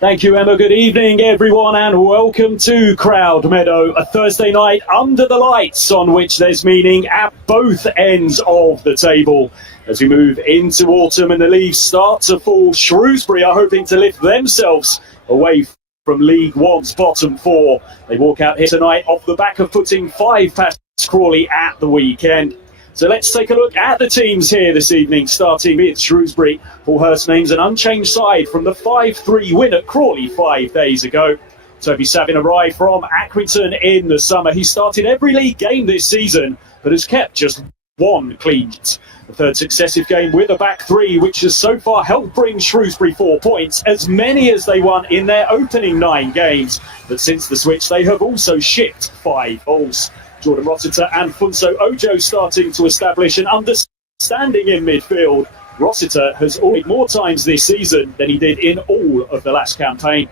Thank you, Emma. Good evening, everyone, and welcome to Crowd Meadow, a Thursday night under the lights on which there's meaning at both ends of the table. As we move into autumn and the leaves start to fall, Shrewsbury are hoping to lift themselves away from League One's bottom four. They walk out here tonight off the back of putting 5 past Crawley at the weekend. So let's take a look at the teams here this evening, starting with Shrewsbury. Paul Hurst names an unchanged side from the 5-3 win at Crawley 5 days ago. Toby Savin arrived from Accrington in the summer. He started every league game this season, but has kept just 1 clean sheet. The third successive game with a back 3, which has so far helped bring Shrewsbury 4 points, as many as they won in their opening 9 games. But since the switch, they have also shipped 5 goals. Jordan Rossiter and Funso Ojo starting to establish an understanding in midfield. Rossiter has already more times this season than he did in all of the last campaign.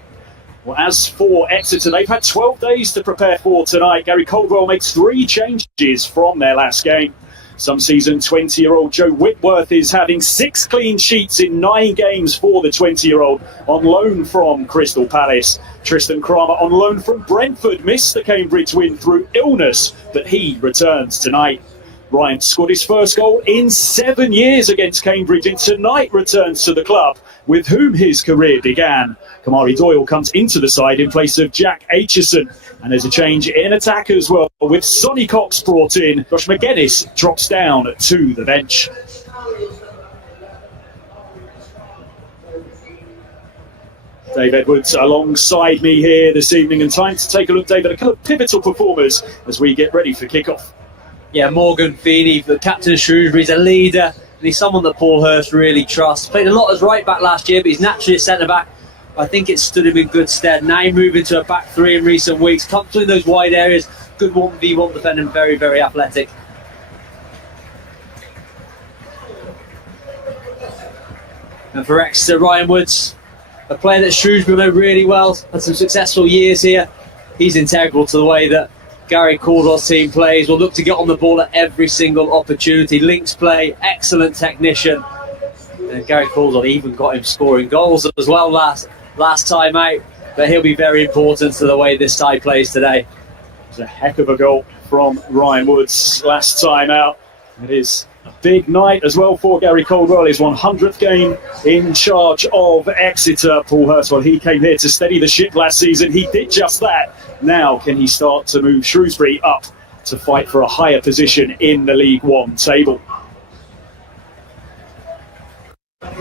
Well, as for Exeter, they've had 12 days to prepare for tonight. Gary Caldwell makes 3 changes from their last game. Some season 20-year-old Joe Whitworth is having 6 clean sheets in 9 games for the 20-year-old on loan from Crystal Palace. Tristan Kramer on loan from Brentford missed the Cambridge win through illness, but he returns tonight. Ryan scored his first goal in 7 years against Cambridge and tonight returns to the club with whom his career began. Kamari Doyle comes into the side in place of Jack Aitchison. And there's a change in attack as well, with Sonny Cox brought in. Josh McGuinness drops down to the bench. Dave Edwards alongside me here this evening, and time to take a look, Dave, at a couple of pivotal performers as we get ready for kick-off. Yeah, Morgan Feeney, the captain of Shrewsbury, is a leader, and he's someone that Paul Hurst really trusts. Played a lot as right-back last year, but he's naturally a centre-back. I think it stood him in good stead. Now moving to a back 3 in recent weeks, comfortable in those wide areas, good 1v1 defending, very, very athletic. And for Exeter, Ryan Woods, a player that Shrewsbury know really well, had some successful years here. He's integral to the way that Gary Caldwell's team plays. Will look to get on the ball at every single opportunity. Links play, excellent technician. And Gary Caldwell even got him scoring goals as well last time out, but he'll be very important to the way this side plays today. It's a heck of a goal from Ryan Woods last time out. It is Big night as well for Gary Caldwell, his 100th game in charge of Exeter. Paul Hurst, well, he came here to steady the ship last season. He did just that. Now can he start to move Shrewsbury up to fight for a higher position in the League One table?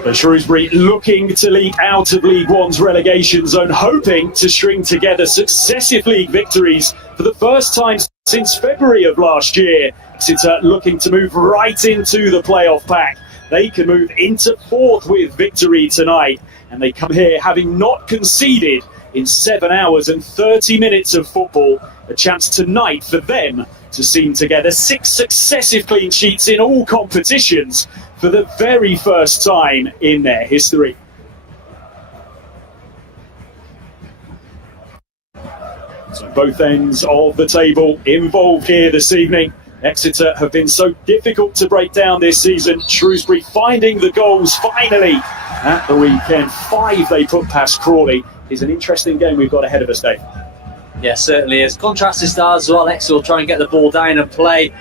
But Shrewsbury looking to leap out of League One's relegation zone, hoping to string together successive league victories for the first time since February of last year. Exeter looking to move right into the playoff pack. They can move into fourth with victory tonight, and they come here having not conceded in 7 hours and 30 minutes of football. A chance tonight for them to seam together 6 successive clean sheets in all competitions for the very first time in their history. So both ends of the table involved here this evening. Exeter have been so difficult to break down this season. Shrewsbury finding the goals finally at the weekend. 5 they put past Crawley. Is an interesting game we've got ahead of us, Dave. Yeah, certainly is. Contrasted styles as well. Exeter will try and get the ball down and play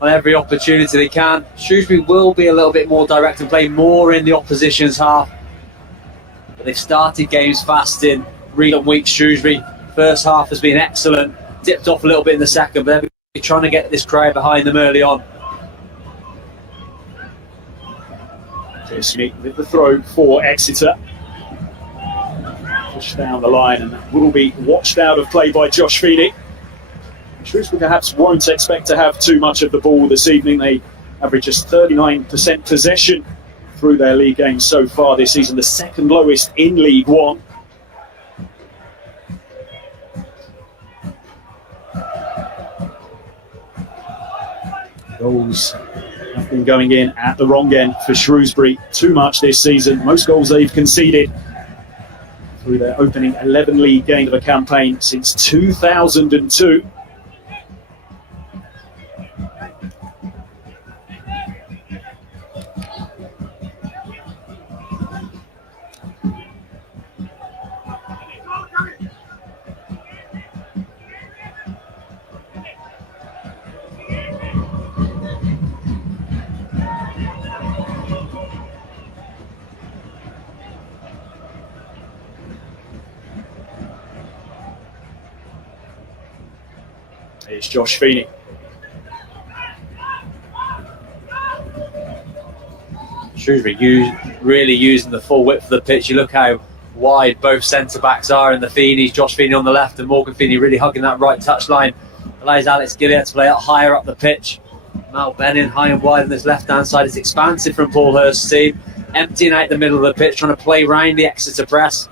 on every opportunity they can. Shrewsbury will be a little bit more direct and play more in the opposition's half. But they've started games fast in recent weeks. Shrewsbury, first half has been excellent. Dipped off a little bit in the second, but they're trying to get this crowd behind them early on. Smith with the throw for Exeter. Pushed down the line, and that will be watched out of play by Josh Feeney. Shrewsbury perhaps won't expect to have too much of the ball this evening. They average just 39% possession through their league games so far this season, the second lowest in League One. Goals have been going in at the wrong end for Shrewsbury too much this season. Most goals they've conceded through their opening 11 league game of a campaign since 2002. Here's Josh Feeney. Shrewsbury really using the full width of the pitch. You look how wide both centre-backs are in the Feeneys. Josh Feeney on the left and Morgan Feeney really hugging that right touchline. Allows Alex Gilliard to play up higher up the pitch. Mal Bennin high and wide on this left-hand side. It's expansive from Paul Hurst's team. Emptying out the middle of the pitch, trying to play round the Exeter press.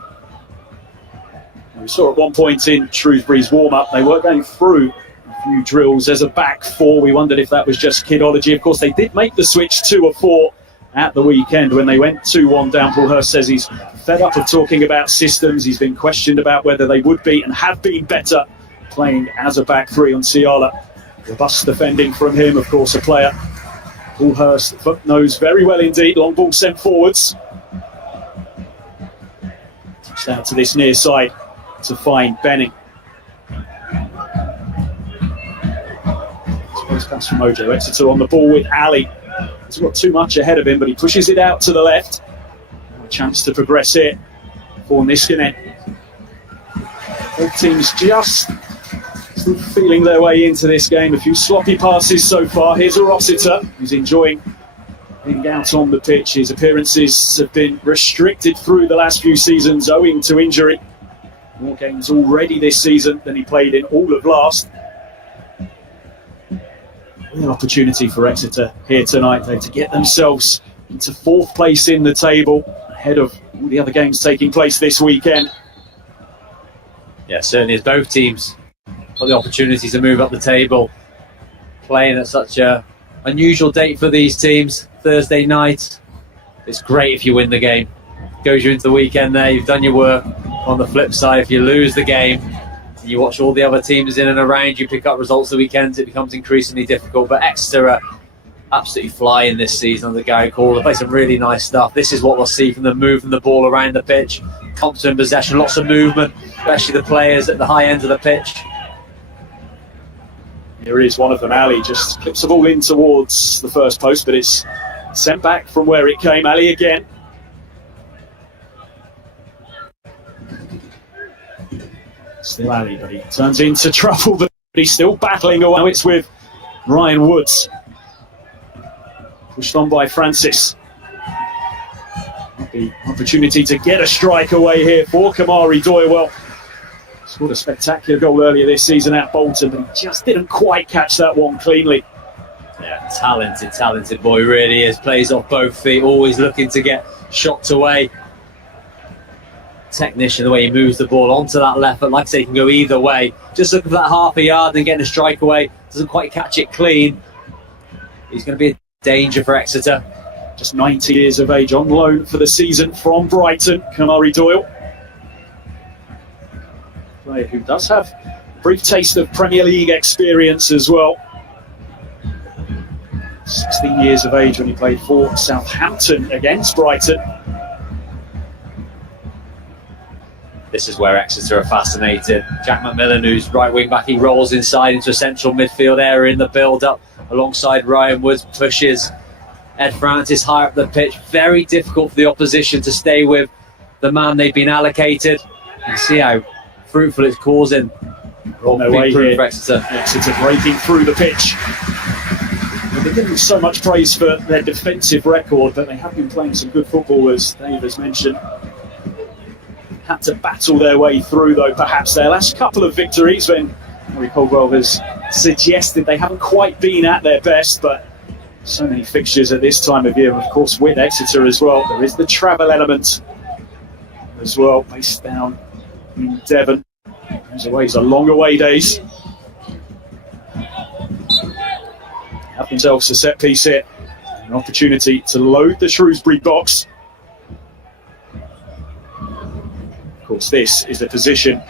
We saw at one point in Shrewsbury's warm-up, they were going through a few drills as a back four. We wondered if that was just kidology. Of course, they did make the switch to a 4 at the weekend when they went 2-1 down. Paul Hurst says he's fed up of talking about systems. He's been questioned about whether they would be and have been better playing as a back 3 on Ciala. Robust defending from him, of course, a player Paul Hurst knows very well indeed. Long ball sent forwards. Touched out to this near side to find Benning. Space pass from Mojo. Exeter on the ball with Ali. He's got too much ahead of him, but he pushes it out to the left. A chance to progress here for Niskanen. Both teams just still feeling their way into this game. A few sloppy passes so far. Here's a Rossiter who's enjoying being out on the pitch. His appearances have been restricted through the last few seasons owing to injury. More games already this season than he played in all of last. Real opportunity for Exeter here tonight, though, to get themselves into 4th place in the table ahead of all the other games taking place this weekend. Yeah, certainly as both teams got the opportunity to move up the table, playing at such a unusual date for these teams, Thursday night. It's great if you win the game. Goes you into the weekend there, you've done your work. On the flip side, if you lose the game, you watch all the other teams in and around you pick up results the weekends, it becomes increasingly difficult. But Exeter are absolutely flying this season under Gary Caldwell. They play some really nice stuff. This is what we'll see from them, moving the ball around the pitch, confident possession, lots of movement, especially the players at the high end of the pitch. Here is one of them, Ali, just clips the ball in towards the first post, but it's sent back from where it came. Ali again. Still Ali, but he turns into trouble, but he's still battling away. Now it's with Ryan Woods. Pushed on by Francis. The opportunity to get a strike away here for Kamari Doyle. Well, scored a spectacular goal earlier this season at Bolton, but he just didn't quite catch that one cleanly. Yeah, talented boy, really is. Plays off both feet, always looking to get shots away. Technician, the way he moves the ball onto that left foot, like I say, he can go either way. Just looking for that half a yard and getting a strike away. Doesn't quite catch it clean. He's going to be a danger for Exeter. Just 19 years of age, on loan for the season from Brighton, Kamari Doyle. Player who does have a brief taste of Premier League experience as well. 16 years of age when he played for Southampton against Brighton. This is where Exeter are fascinated. Jack McMillan, who's right wing back, he rolls inside into a central midfield area in the build-up alongside Ryan Woods, pushes Ed Francis higher up the pitch. Very difficult for the opposition to stay with the man they've been allocated. You can see how fruitful it's causing. On their way here, for Exeter. Exeter breaking through the pitch. They're getting so much praise for their defensive record, but they have been playing some good football, as Dave has mentioned. Had to battle their way through, though, perhaps their last couple of victories, when Harry Caldwell has suggested they haven't quite been at their best, but so many fixtures at this time of year, of course, with Exeter as well. There is the travel element as well, based down in Devon. Those aways are long away days. Have themselves a set piece here. An opportunity to load the Shrewsbury box. Of course, this is a position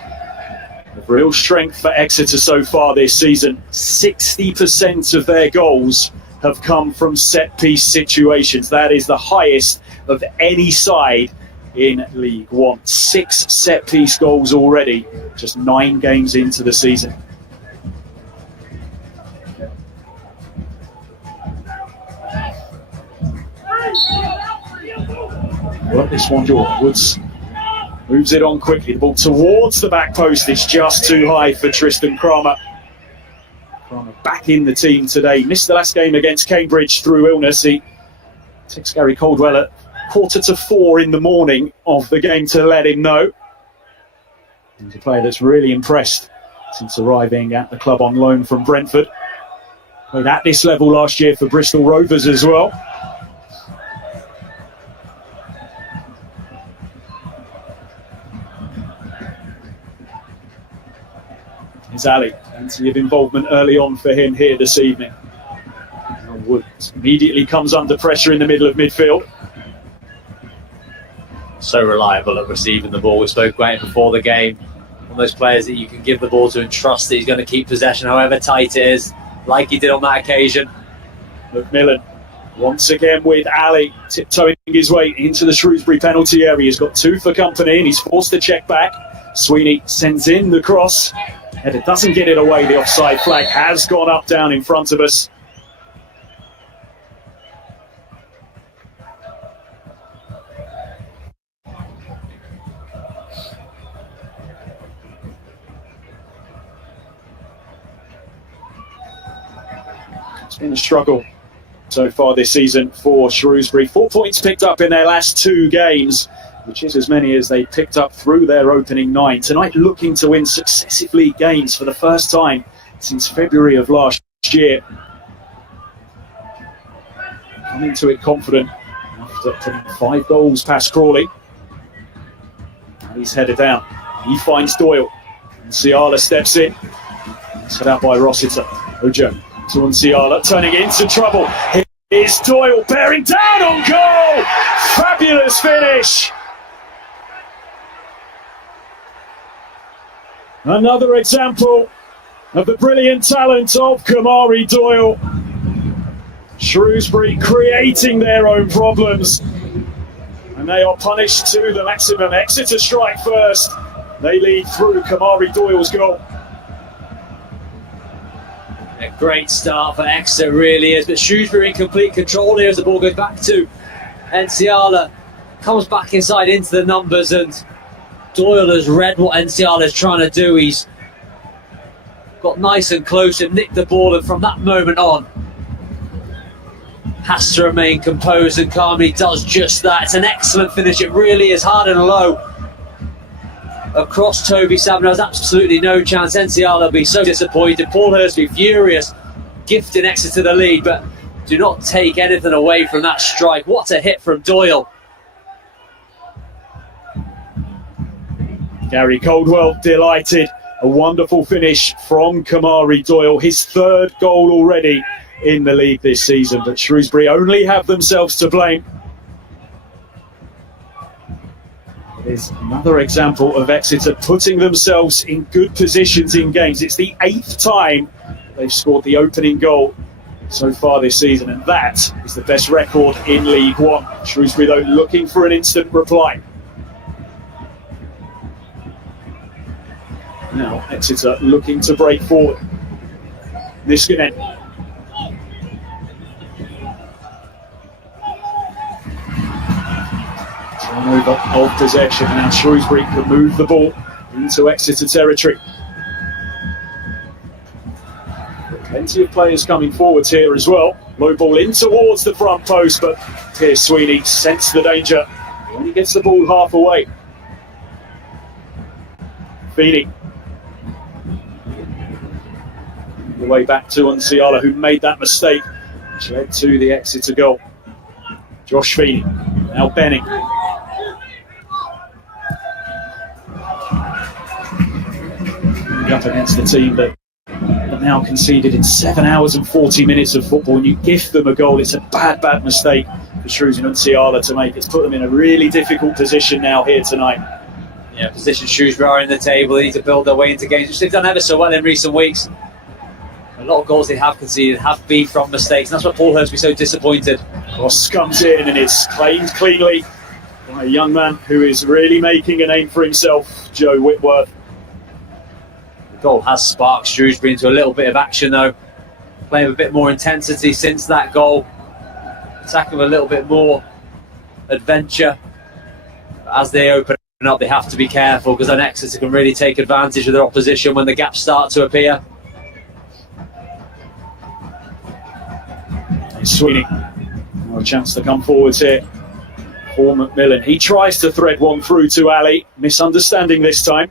of real strength for Exeter so far this season. 60% of their goals have come from set-piece situations. That is the highest of any side in League One. 6 set-piece goals already, just 9 games into the season. Well, this one, Jordan Woods moves it on quickly. The ball towards the back post. It's just too high for Tristan Kramer. Kramer back in the team today. Missed the last game against Cambridge through illness. He takes Gary Caldwell at 3:45 in the morning of the game to let him know. He's a player that's really impressed since arriving at the club on loan from Brentford. Played at this level last year for Bristol Rovers as well. It's Ali. Plenty of involvement early on for him here this evening. Woods immediately comes under pressure in the middle of midfield. So reliable at receiving the ball. We spoke about it before the game. One of those players that you can give the ball to and trust that he's going to keep possession however tight it is, like he did on that occasion. McMillan once again with Ali tiptoeing his way into the Shrewsbury penalty area. He's got 2 for company and he's forced to check back. Sweeney sends in the cross. Header doesn't get it away. The offside flag has gone up down in front of us. It's been a struggle so far this season for Shrewsbury. 4 points picked up in their last 2 games, which is as many as they picked up through their opening 9. Tonight looking to win successive league games for the first time since February of last year. Come into it confident after putting 5 goals past Crawley. And he's headed down. He finds Doyle. And Ciala steps in. Set out by Rossiter. Ojo to Ciala, turning into trouble. Here's Doyle bearing down on goal. Fabulous finish. Another example of the brilliant talent of Kamari Doyle. Shrewsbury creating their own problems, and they are punished to the maximum. Exeter strike first. They lead through Kamari Doyle's goal. A great start for Exeter, really is, but Shrewsbury in complete control here as the ball goes back to Enciala. Comes back inside into the numbers, and Doyle has read what Enciala is trying to do. He's got nice and close and nicked the ball, and from that moment on has to remain composed and calm. He does just that. It's an excellent finish. It really is, hard and low across Toby Savin. There's absolutely no chance. Enciala will be so disappointed. Paul Hurst will be furious, gifting Exeter the lead, but do not take anything away from that strike. What a hit from Doyle. Gary Caldwell delighted. A wonderful finish from Kamari Doyle, his third goal already in the league this season, but Shrewsbury only have themselves to blame. It is another example of Exeter putting themselves in good positions in games. It's the 8th time they've scored the opening goal so far this season, and that is the best record in League One. Shrewsbury, though, looking for an instant reply. Now Exeter looking to break forward. Niskanen. Turnover of possession. Now Shrewsbury can move the ball into Exeter territory. Plenty of players coming forwards here as well. Low ball in towards the front post, but Piers Sweeney sensed the danger. He only gets the ball half away. Feeney. The way back to Enciala, who made that mistake, which led to the Exeter goal. Josh Feeney, now Benning. Up against the team that have now conceded in 7 hours and 40 minutes of football, and you gift them a goal. It's a bad mistake for Shrewsbury and Enciala to make. It's put them in a really difficult position now here tonight. Yeah, position Shrewsbury are in the table. They need to build their way into games, which they've done ever so well in recent weeks. A lot of goals they have conceded have been from mistakes, and that's why Paul Hurst will be so disappointed. Cross comes in and it's claimed cleanly by a young man who is really making a name for himself, Joe Whitworth. The goal has sparked Shrewsbury into a little bit of action, though. Playing with a bit more intensity since that goal. Attacking with a little bit more adventure. But as they open up, they have to be careful, because then Exeter can really take advantage of their opposition when the gaps start to appear. Sweeney, a chance to come forwards here for Macmillan. He tries to thread one through to Ali, misunderstanding this time.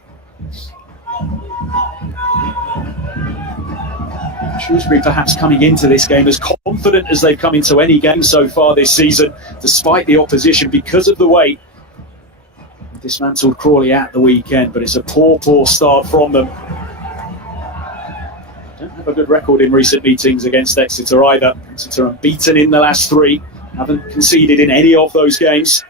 Shrewsbury perhaps coming into this game as confident as they've come into any game so far this season, despite the opposition, because of the way they dismantled Crawley at the weekend. But it's a poor start from them. Don't have a good record in recent meetings against Exeter either. Exeter unbeaten in the last 3, haven't conceded in any of those games.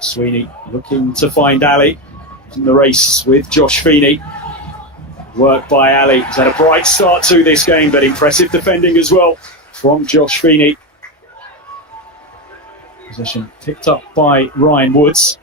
Sweeney looking to find Ali in the race with Josh Feeney. Work by Ali. He's had a bright start to this game, but impressive defending as well from Josh Feeney. Possession picked up by Ryan Woods.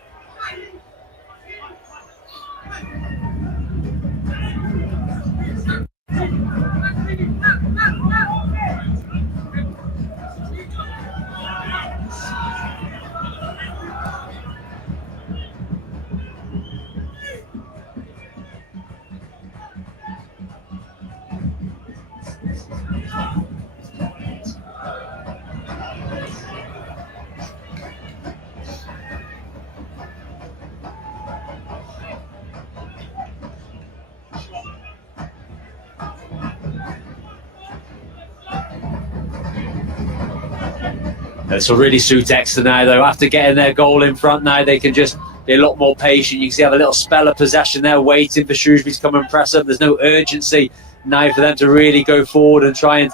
This will really suit Exeter now, though. After getting their goal in front now, they can just be a lot more patient. You can see have a little spell of possession there, waiting for Shrewsbury to come and press them. There's no urgency now for them to really go forward and try and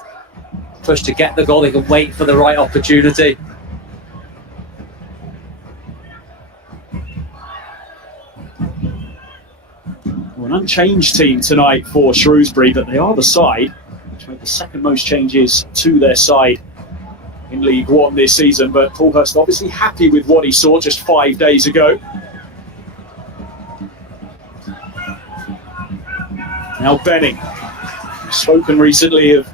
push to get the goal. They can wait for the right opportunity. Well, an unchanged team tonight for Shrewsbury, but they are the side which made the second most changes to their side in League One this season, but Paul Hurst obviously happy with what he saw just 5 days ago. Now Benning, spoken recently of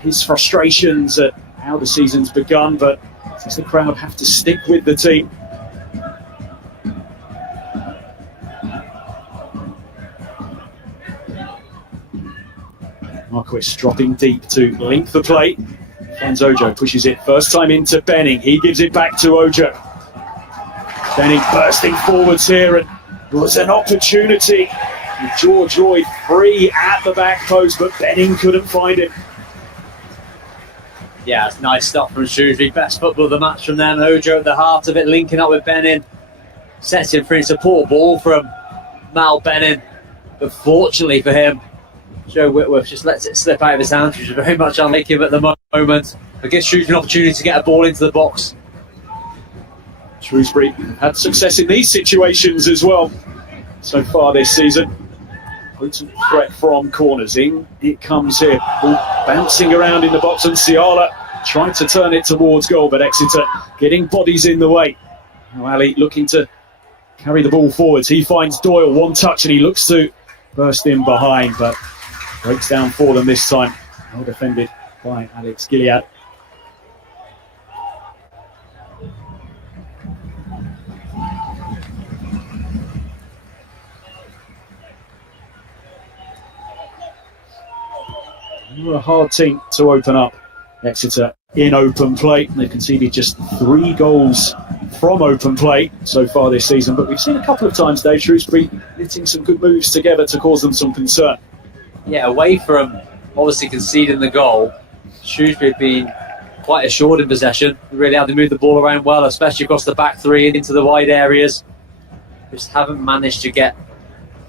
his frustrations at how the season's begun, but does the crowd have to stick with the team? Marquis dropping deep to link the play. Finds Ojo, pushes it first time into Benning. He gives it back to Ojo. Benning bursting forwards here, and there was an opportunity. George Lloyd free at the back post, but Benning couldn't find him. Yeah, it's nice stuff from Shrewsbury. Best football of the match from them. Ojo at the heart of it, linking up with Benning. Sets him free. Support ball from Mal Benning. But fortunately for him, Joe Whitworth just lets it slip out of his hands, which is very much unlike him at the moment. It gives Shrewsbury an opportunity to get a ball into the box. Shrewsbury had success in these situations as well so far this season. Potent threat from corners. In it comes here. Ball bouncing around in the box, and Ciala tried to turn it towards goal, but Exeter getting bodies in the way. Now Ali looking to carry the ball forwards. He finds Doyle, one touch, and he looks to burst in behind, but breaks down for them this time. Well defended by Alex Gilead. They're a hard team to open up, Exeter, in open play. They've conceded just 3 goals from open play so far this season, but we've seen a couple of times, Dave, Shrewsbury knitting some good moves together to cause them some concern. Yeah, away from obviously conceding the goal, Shrewsbury have been quite assured in possession. Really how they move the ball around well, especially across the back three and into the wide areas. Just haven't managed to get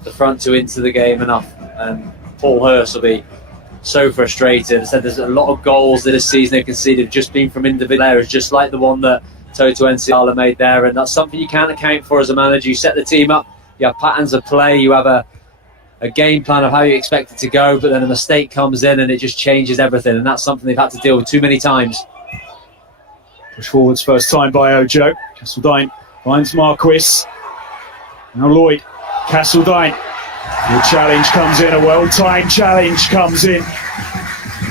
the front two into the game enough. And Paul Hurst will be so frustrated. I said there's a lot of goals that this season they've conceded just been from individual errors, just like the one that Toto Enciala made there, and that's something you can't account for as a manager. You set the team up, you have patterns of play, you have a game plan of how you expect it to go, but then a mistake comes in and it just changes everything, and that's something they've had to deal with too many times. Push forwards first time by Ojo. Castledine finds Marquis. Now Lloyd. Castledine. The challenge comes in, a well-timed challenge comes in.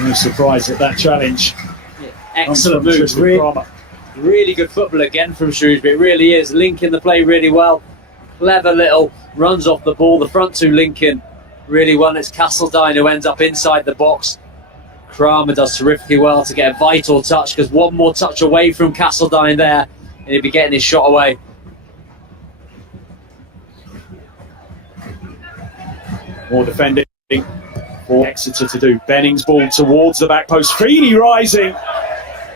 No surprise at that challenge. Yeah, excellent move. Really good football again from Shrewsbury. It really is. Linking the play really well. Clever little runs off the ball. The front two linking really well. It's Castledine who ends up inside the box. Kramer does terrifically well to get a vital touch, because one more touch away from Castledine there and he'd be getting his shot away. More defending for Exeter to do. Benning's ball towards the back post. Feeney rising.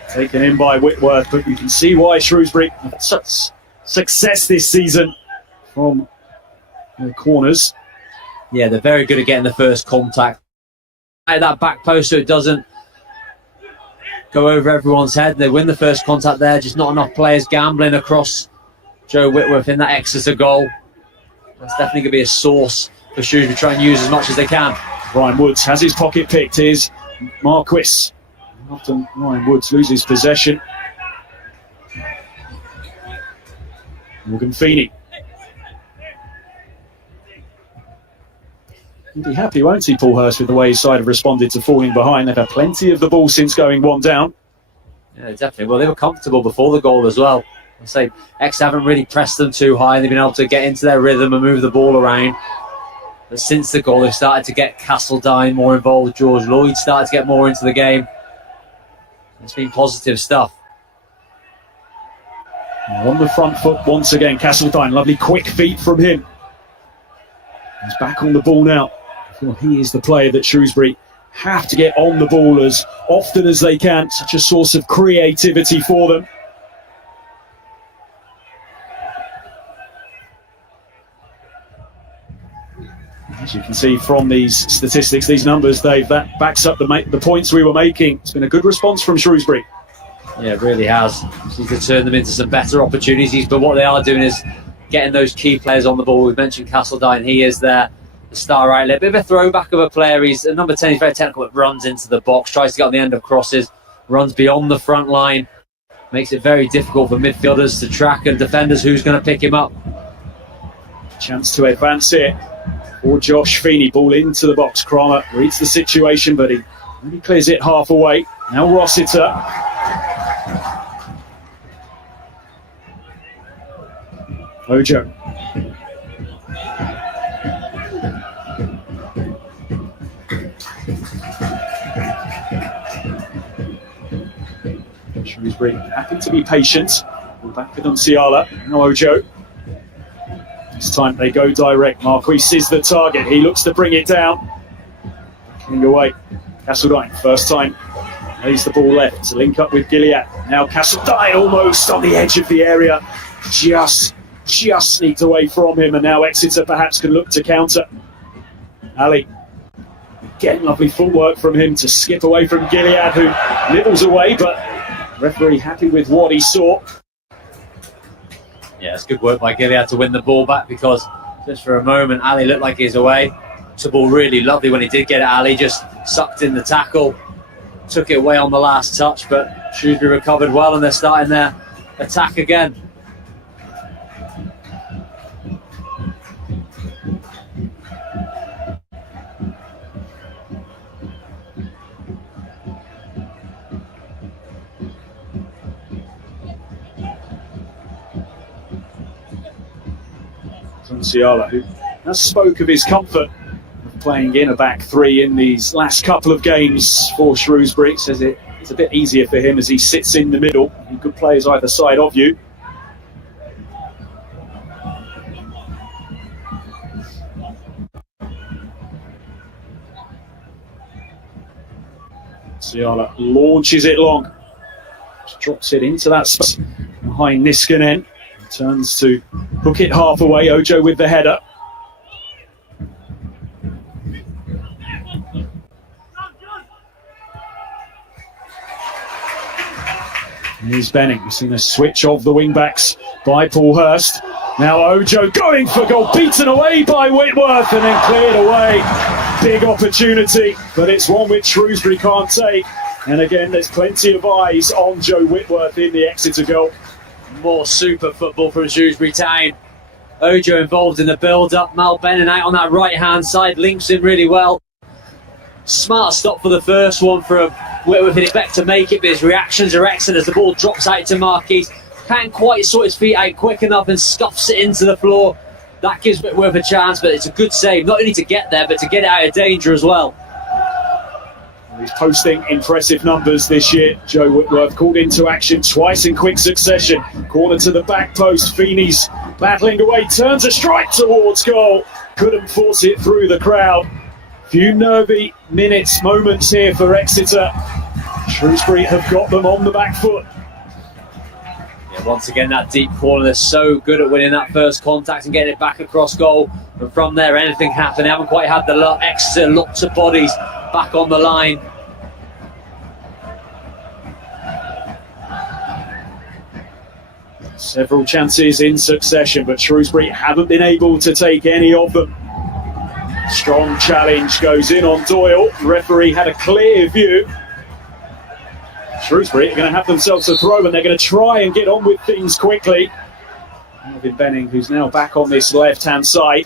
Taken in by Whitworth, but you can see why Shrewsbury have such success this season from the corners. Yeah, they're very good at getting the first contact at that back post so it doesn't go over everyone's head. They win the first contact there, just not enough players gambling across Joe Whitworth in that Exeter goal. That's definitely going to be a source for Shrewsbury to try and use as much as they can. Ryan Woods has his pocket picked. Here's Marquis. Often Ryan Woods loses possession. Morgan Feeney. He'll be happy, won't he, Paul Hurst, with the way his side have responded to falling behind. They've had plenty of the ball since going 1 down. Yeah, definitely. Well, they were comfortable before the goal as well. I say X haven't really pressed them too high, and they've been able to get into their rhythm and move the ball around. But since the goal, they've started to get Castledine more involved. George Lloyd started to get more into the game. It's been positive stuff. On the front foot once again, Castledine. Lovely quick feet from him. He's back on the ball now. I feel he is the player that Shrewsbury have to get on the ball as often as they can. Such a source of creativity for them. As you can see from these statistics, these numbers, Dave, that backs up the points we were making. It's been a good response from Shrewsbury. Yeah, it really has. Need to turn them into some better opportunities, but what they are doing is getting those key players on the ball. We've mentioned Castledine. He is there, the star outlet. Bit of a throwback of a player. He's a number 10. He's very technical. It runs into the box, tries to get on the end of crosses. runs beyond the front line, makes it very difficult for midfielders to track and defenders who's going to pick him up. Chance to advance it for Josh Feeney. Ball into the box. Kramer reads the situation, but he really clears it half away. Now Rossiter. Ojo. Shrewsbury happy to be patient. Ball back with Musiala. Now Ojo. This time they go direct. Marquis is the target. He looks to bring it down. Backing away. Castledine, first time, lays the ball left to link up with Gilead. Now Castledine almost on the edge of the area. Just sneaked away from him, and now Exeter perhaps can look to counter. Ali. Again, lovely footwork from him to skip away from Gilead, who nibbles away, but referee happy with what he saw. Yeah, it's good work by Gilead to win the ball back, because just for a moment Ali looked like he's away. It's a ball really lovely when he did get it. Ali just sucked in the tackle, took it away on the last touch, but Shrewsbury recovered well and they're starting their attack again. Musiala, who has spoke of his comfort of playing in a back three in these last couple of games for Shrewsbury, says it's a bit easier for him as he sits in the middle. He could play as either side of you. Musiala launches it long, just drops it into that space behind Niskanen. Turns to hook it half away. Ojo with the header. Here's Benning. We've seen a switch of the wing-backs by Paul Hurst. Now Ojo going for goal, beaten away by Whitworth and then cleared away. Big opportunity, but it's one which Shrewsbury can't take. And again, there's plenty of eyes on Joe Whitworth in the Exeter goal. More super football from Shrewsbury Town. Ojo involved in the build-up. Mal Benning out on that right-hand side, links in really well. Smart stop for the first one from Whitworth. He'd expect to make it, but his reactions are excellent as the ball drops out to Marquis. Can't quite sort his feet out quick enough and scuffs it into the floor. That gives Whitworth a chance, but it's a good save, not only to get there, but to get it out of danger as well. He's posting impressive numbers this year. Joe Whitworth called into action twice in quick succession. Corner to the back post. Feeney's battling away, turns a strike towards goal. Couldn't force it through the crowd. Few nervy moments here for Exeter. Shrewsbury have got them on the back foot. Yeah, once again, that deep corner, they're so good at winning that first contact and getting it back across goal. But from there, anything happened. They haven't quite had the luck. Exeter, lots of bodies back on the line. Several chances in succession, but Shrewsbury haven't been able to take any of them. Strong challenge goes in on Doyle. The referee had a clear view. Shrewsbury are going to have themselves a throw, and they're going to try and get on with things quickly. Marvin Benning, who's now back on this left-hand side,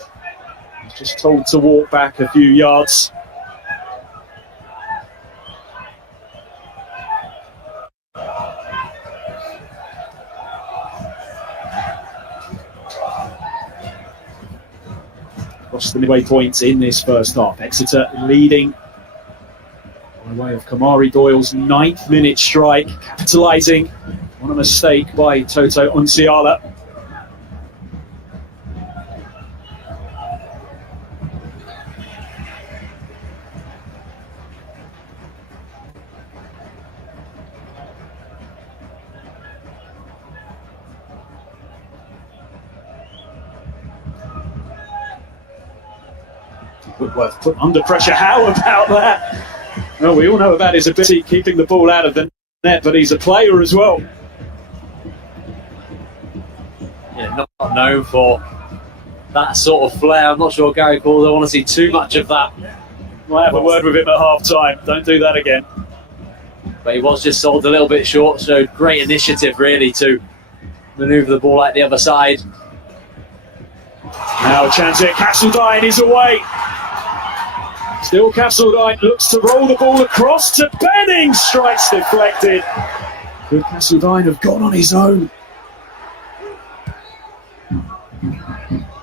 was just told to walk back a few yards. Across the midway point in this first half. Exeter leading by way of Kamari Doyle's 9th minute strike, capitalising on a mistake by Toto Musiala. Whitworth put under pressure. How about that? Well, we all know about his ability keeping the ball out of the net, but he's a player as well. Yeah, not known for that sort of flair. I'm not sure Gary Calder want to see too much of that. Might have a word with him at half time. Don't do that again. but he was just sold a little bit short, so great initiative really to manoeuvre the ball out the other side. Now a chance here, Castledine is away. Still Castledine looks to roll the ball across to Benning, strikes deflected. Could Castledine have gone on his own?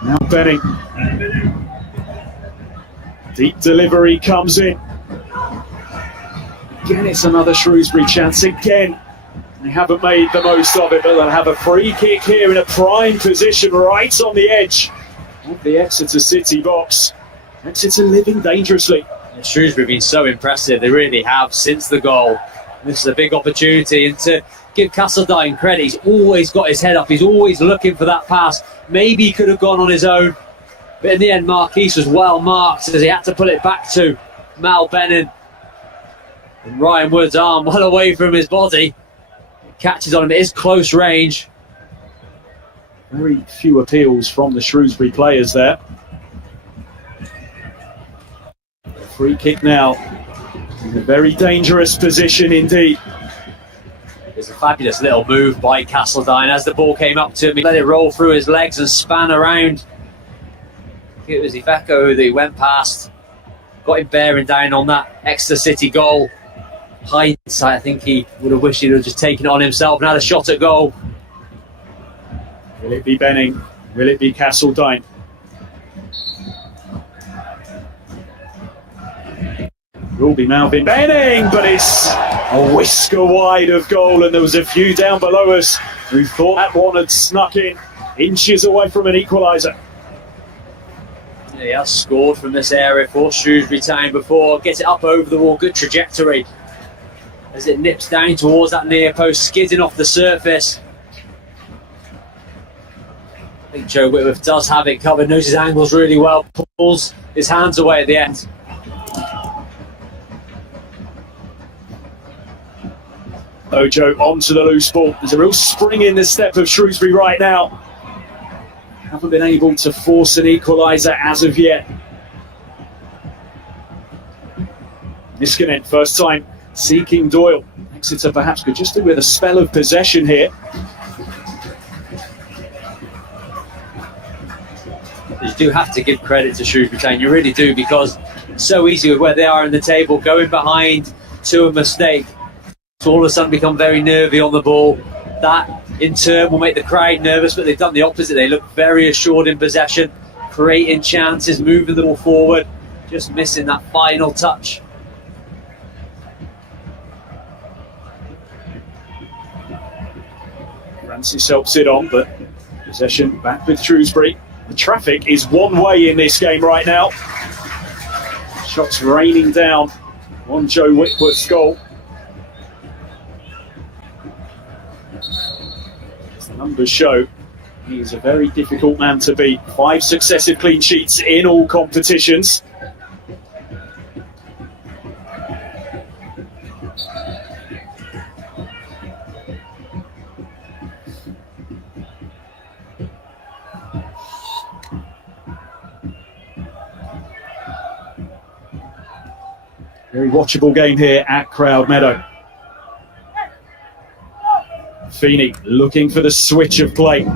Now Benning. Deep delivery comes in. Again, it's another Shrewsbury chance again. They haven't made the most of it, but they'll have a free kick here in a prime position right on the edge of the Exeter City box. Exeter living dangerously. Shrewsbury have been so impressive, they really have, since the goal. This is a big opportunity, and to give Castledine credit, he's always got his head up, he's always looking for that pass. Maybe he could have gone on his own, but in the end Marquise was well marked as he had to put it back to Mal Benning. And Ryan Wood's arm well away from his body. Catches on him, it is close range. Very few appeals from the Shrewsbury players there. Free kick now. In a very dangerous position indeed. It's a fabulous little move by Castledine. As the ball came up to him, he let it roll through his legs and span around. I think it was Iveco that he went past. Got him bearing down on that Exeter City goal. Hindsight, I think he would have wished he'd have just taken it on himself and had a shot at goal. Will it be Benning? Will it be Castledine? Will be Malvin Benning, but it's a whisker wide of goal, and there was a few down below us who thought that one had snuck in, inches away from an equaliser. Yeah, he has scored from this area for Shrewsbury Town before. Gets it up over the wall, good trajectory as it nips down towards that near post, skidding off the surface. I think Joe Whitworth does have it covered, knows his angles really well, pulls his hands away at the end. Ojo onto the loose ball. There's a real spring in the step of Shrewsbury right now. Haven't been able to force an equaliser as of yet. Niskanen, first time seeking Doyle. Exeter perhaps could just do with a spell of possession here. You do have to give credit to Shrewsbury Town, you really do, because it's so easy with where they are in the table, going behind to a mistake, to all of a sudden become very nervy on the ball. That in turn will make the crowd nervous, but they've done the opposite. They look very assured in possession, creating chances, moving the ball forward, just missing that final touch. Francis helps it on, but possession back with Shrewsbury. The traffic is one way in this game right now. Shots raining down on Joe Whitworth's goal. As the numbers show, he is a very difficult man to beat. 5 successive clean sheets in all competitions. Very watchable game here at Crowd Meadow. Feeney looking for the switch of play.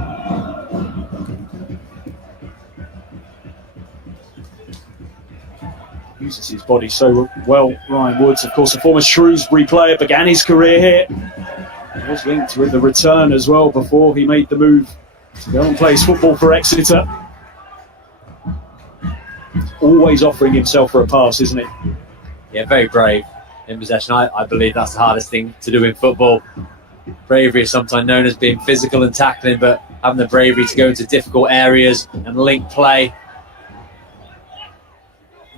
Uses his body so well, Ryan Woods, of course, a former Shrewsbury player, began his career here. Was linked with the return as well before he made the move to go and play his football for Exeter. Always offering himself for a pass, isn't he? Yeah, very brave in possession. I believe that's the hardest thing to do in football. Bravery is sometimes known as being physical and tackling, but having the bravery to go into difficult areas and link play.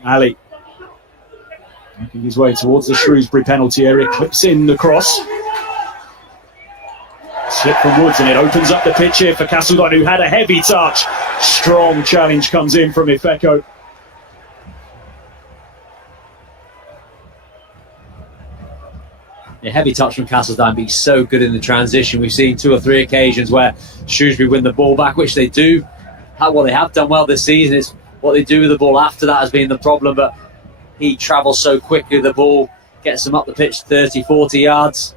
Ali making his way towards the Shrewsbury penalty area, clips in the cross. Slip from Woods, and it opens up the pitch here for Castledine, who had a heavy touch. Strong challenge comes in from Iveco. A heavy touch from Castledine, but he's so good in the transition. We've seen 2 or 3 occasions where Shrewsbury win the ball back, which they do. What they have done well this season is what they do with the ball after that has been the problem, but he travels so quickly with the ball. gets them up the pitch 30, 40 yards.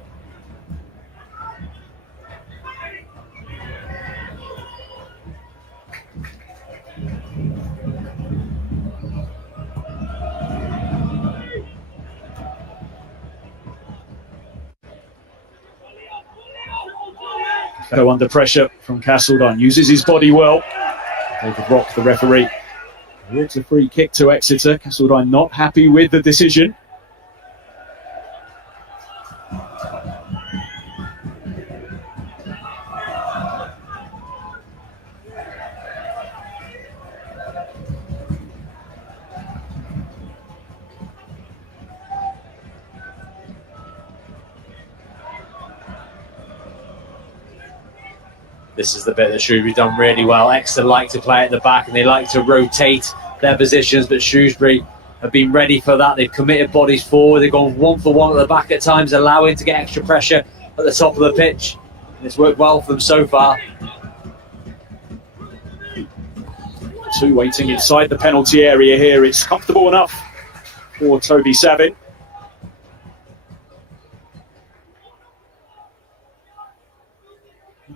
Go under pressure from Castledine, uses his body well. David Rock, the referee, awards a free kick to Exeter. Castledine not happy with the decision. This is the bit that Shrewsbury done really well. Exeter like to play at the back and they like to rotate their positions, but Shrewsbury have been ready for that. They've committed bodies forward. They've gone 1 for 1 at the back at times, allowing to get extra pressure at the top of the pitch. And it's worked well for them so far. 2 waiting inside the penalty area here. It's comfortable enough for Toby Savin.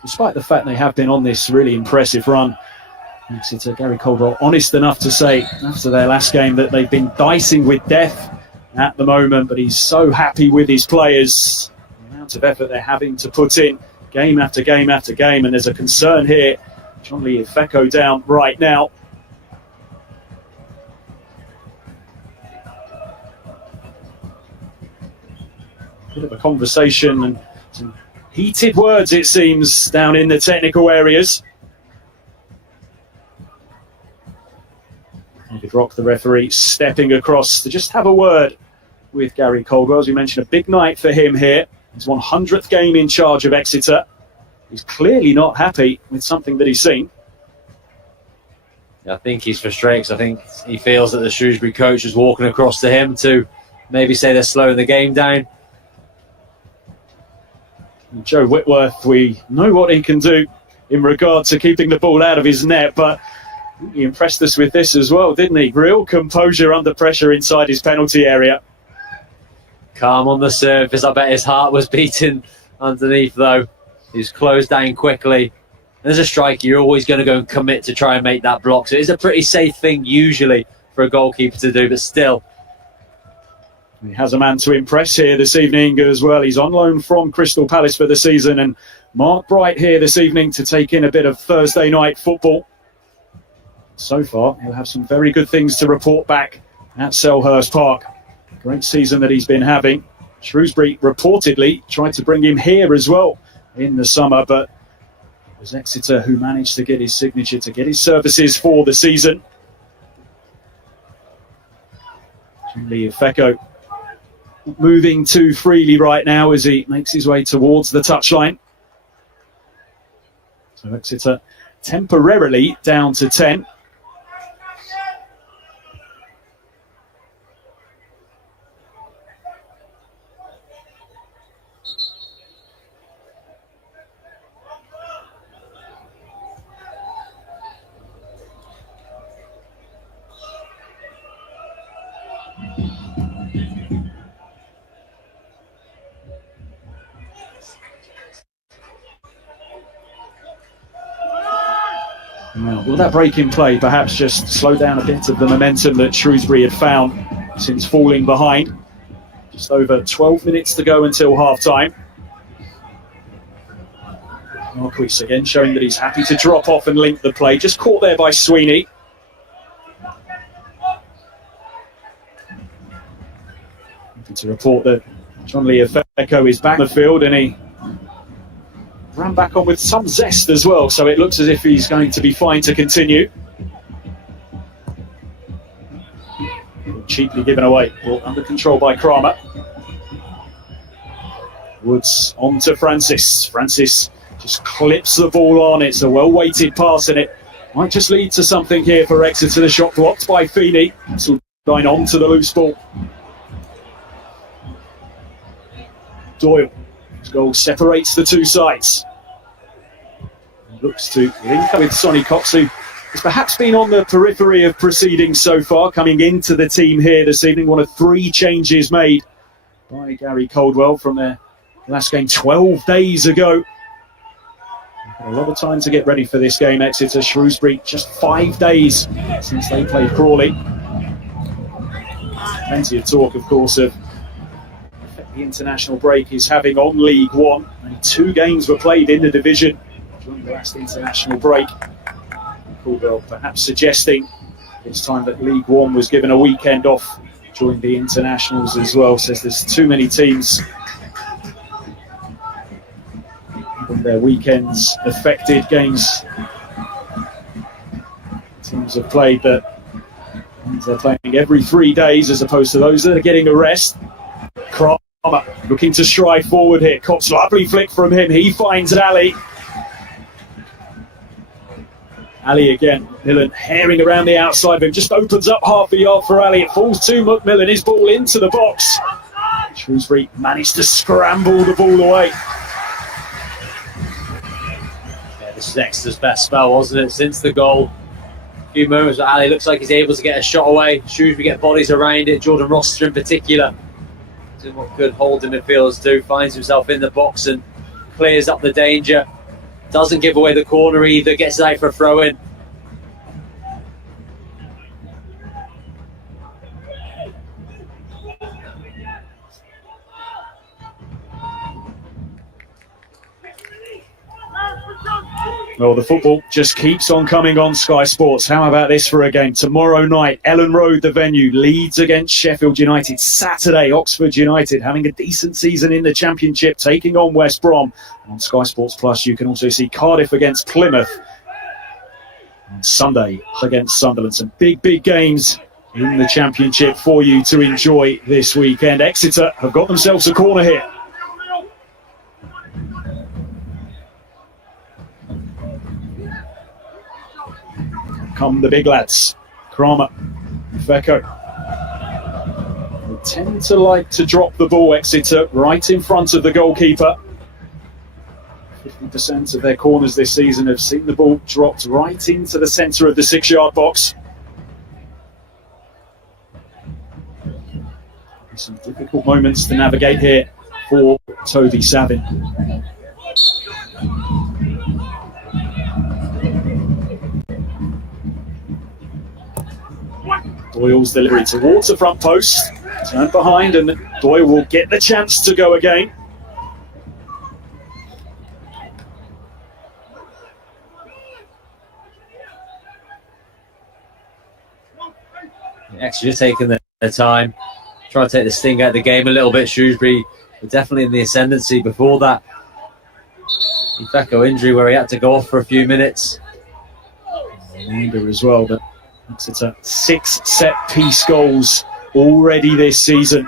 Despite the fact they have been on this really impressive run, Exeter, Gary Caldwell, honest enough to say after their last game that they've been dicing with death at the moment, but he's so happy with his players, the amount of effort they're having to put in game after game after game, and there's a concern here. John Lee Ifeko down right now. Bit of a conversation and some heated words, it seems, down in the technical areas. David Rock, the referee, stepping across to just have a word with Gary Caldwell. As we mentioned, a big night for him here. His 100th game in charge of Exeter. He's clearly not happy with something that he's seen. I think he's frustrated because I think he feels that the Shrewsbury coach is walking across to him to maybe say they're slowing the game down. And Joe Whitworth, we know what he can do in regard to keeping the ball out of his net, but he impressed us with this as well, didn't he? Real composure under pressure inside his penalty area. Calm on the surface. I bet his heart was beating underneath, though. He's closed down quickly. And as a striker, you're always going to go and commit to try and make that block. So it's a pretty safe thing usually for a goalkeeper to do, but still. He has a man to impress here this evening as well. He's on loan from Crystal Palace for the season, and Mark Bright here this evening to take in a bit of Thursday night football. So far, he'll have some very good things to report back at Selhurst Park. Great season that he's been having. Shrewsbury reportedly tried to bring him here as well in the summer, but it was Exeter who managed to get his signature, to get his services for the season. Lee Ifeko moving too freely right now as he makes his way towards the touchline. So Exeter temporarily down to 10. Will that break in play perhaps just slow down a bit of the momentum that Shrewsbury had found since falling behind? Just over 12 minutes to go until half-time. Marquis again showing that he's happy to drop off and link the play. Just caught there by Sweeney. Happy to report that John Lee Ifeko is back in the field, and he ran back on with some zest as well, so it looks as if he's going to be fine to continue. Cheaply given away, ball under control by Kramer. Woods on to Francis. Francis just clips the ball on. It's a well-weighted pass, and it might just lead to something here for Exeter. The shot blocked by Feeney. So line on to the loose ball. Doyle. His goal separates the two sides. Looks to link with Sonny Cox, who has perhaps been on the periphery of proceedings so far, coming into the team here this evening. One of 3 changes made by Gary Caldwell from their last game 12 days ago. A lot of time to get ready for this game. Exeter Shrewsbury, just 5 days since they played Crawley. Plenty of talk, of course, of the international break is having on League One. Only 2 games were played in the division during the last international break. Caldwell perhaps suggesting it's time that League One was given a weekend off during the internationals as well. Says there's too many teams with their weekends affected. Games teams have played that they're playing every 3 days as opposed to those that are getting a rest. Kramer looking to stride forward here. Cops, lovely flick from him. He finds Ali. Ali again. Millen herring around the outside of him. Just opens up half a yard for Ali. It falls to McMillan. His ball into the box. Shrewsbury managed to scramble the ball away. Yeah, this is Exeter's best spell, wasn't it? Since the goal. A few moments where Ali looks like he's able to get a shot away. Shrewsbury get bodies around it. Jordan Rossiter in particular, doing what good holding midfielders do, finds himself in the box and clears up the danger. Doesn't give away the corner either, gets it out for a throw in. Well, the football just keeps on coming on Sky Sports. How about this for a game? Tomorrow night, Ellen Road, the venue, Leeds against Sheffield United. Saturday, Oxford United having a decent season in the Championship, taking on West Brom. On Sky Sports Plus, you can also see Cardiff against Plymouth. On Sunday, against Sunderland. Some big, big games in the Championship for you to enjoy this weekend. Exeter have got themselves a corner here. Come the big lads. Kramer, Fecko. They tend to like to drop the ball, Exeter, right in front of the goalkeeper. 50% of their corners this season have seen the ball dropped right into the centre of the 6-yard box. Some difficult moments to navigate here for Toby Savin. Doyle's delivery towards the front post, turned behind, and Doyle will get the chance to go again. Exeter just taking their time, trying to take the sting out of the game a little bit. Shrewsbury were definitely in the ascendancy before that. Ifeko injury where he had to go off for a few minutes. Reminder as well that Exeter 6 set-piece goals already this season.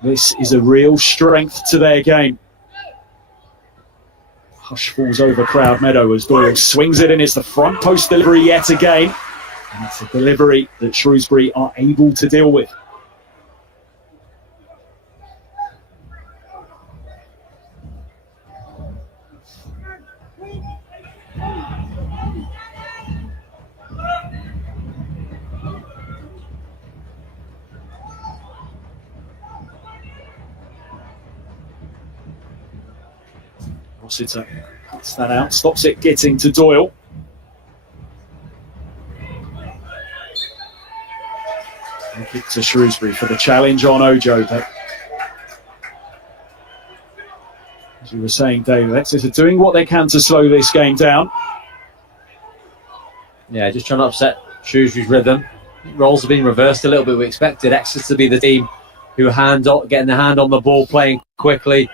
This is a real strength to their game. Hush falls over Crowd Meadow as Doyle swings it in. It's the front post delivery yet again. And it's a delivery that Shrewsbury are able to deal with. Rossiter cuts that out, stops it getting to Doyle. Kick to Shrewsbury for the challenge on Ojo, but as you were saying, David, Exeter doing what they can to slow this game down. Yeah, just trying to upset Shrewsbury's rhythm. Roles have been reversed a little bit. We expected Exeter to be the team who getting the hand on the ball, playing quickly,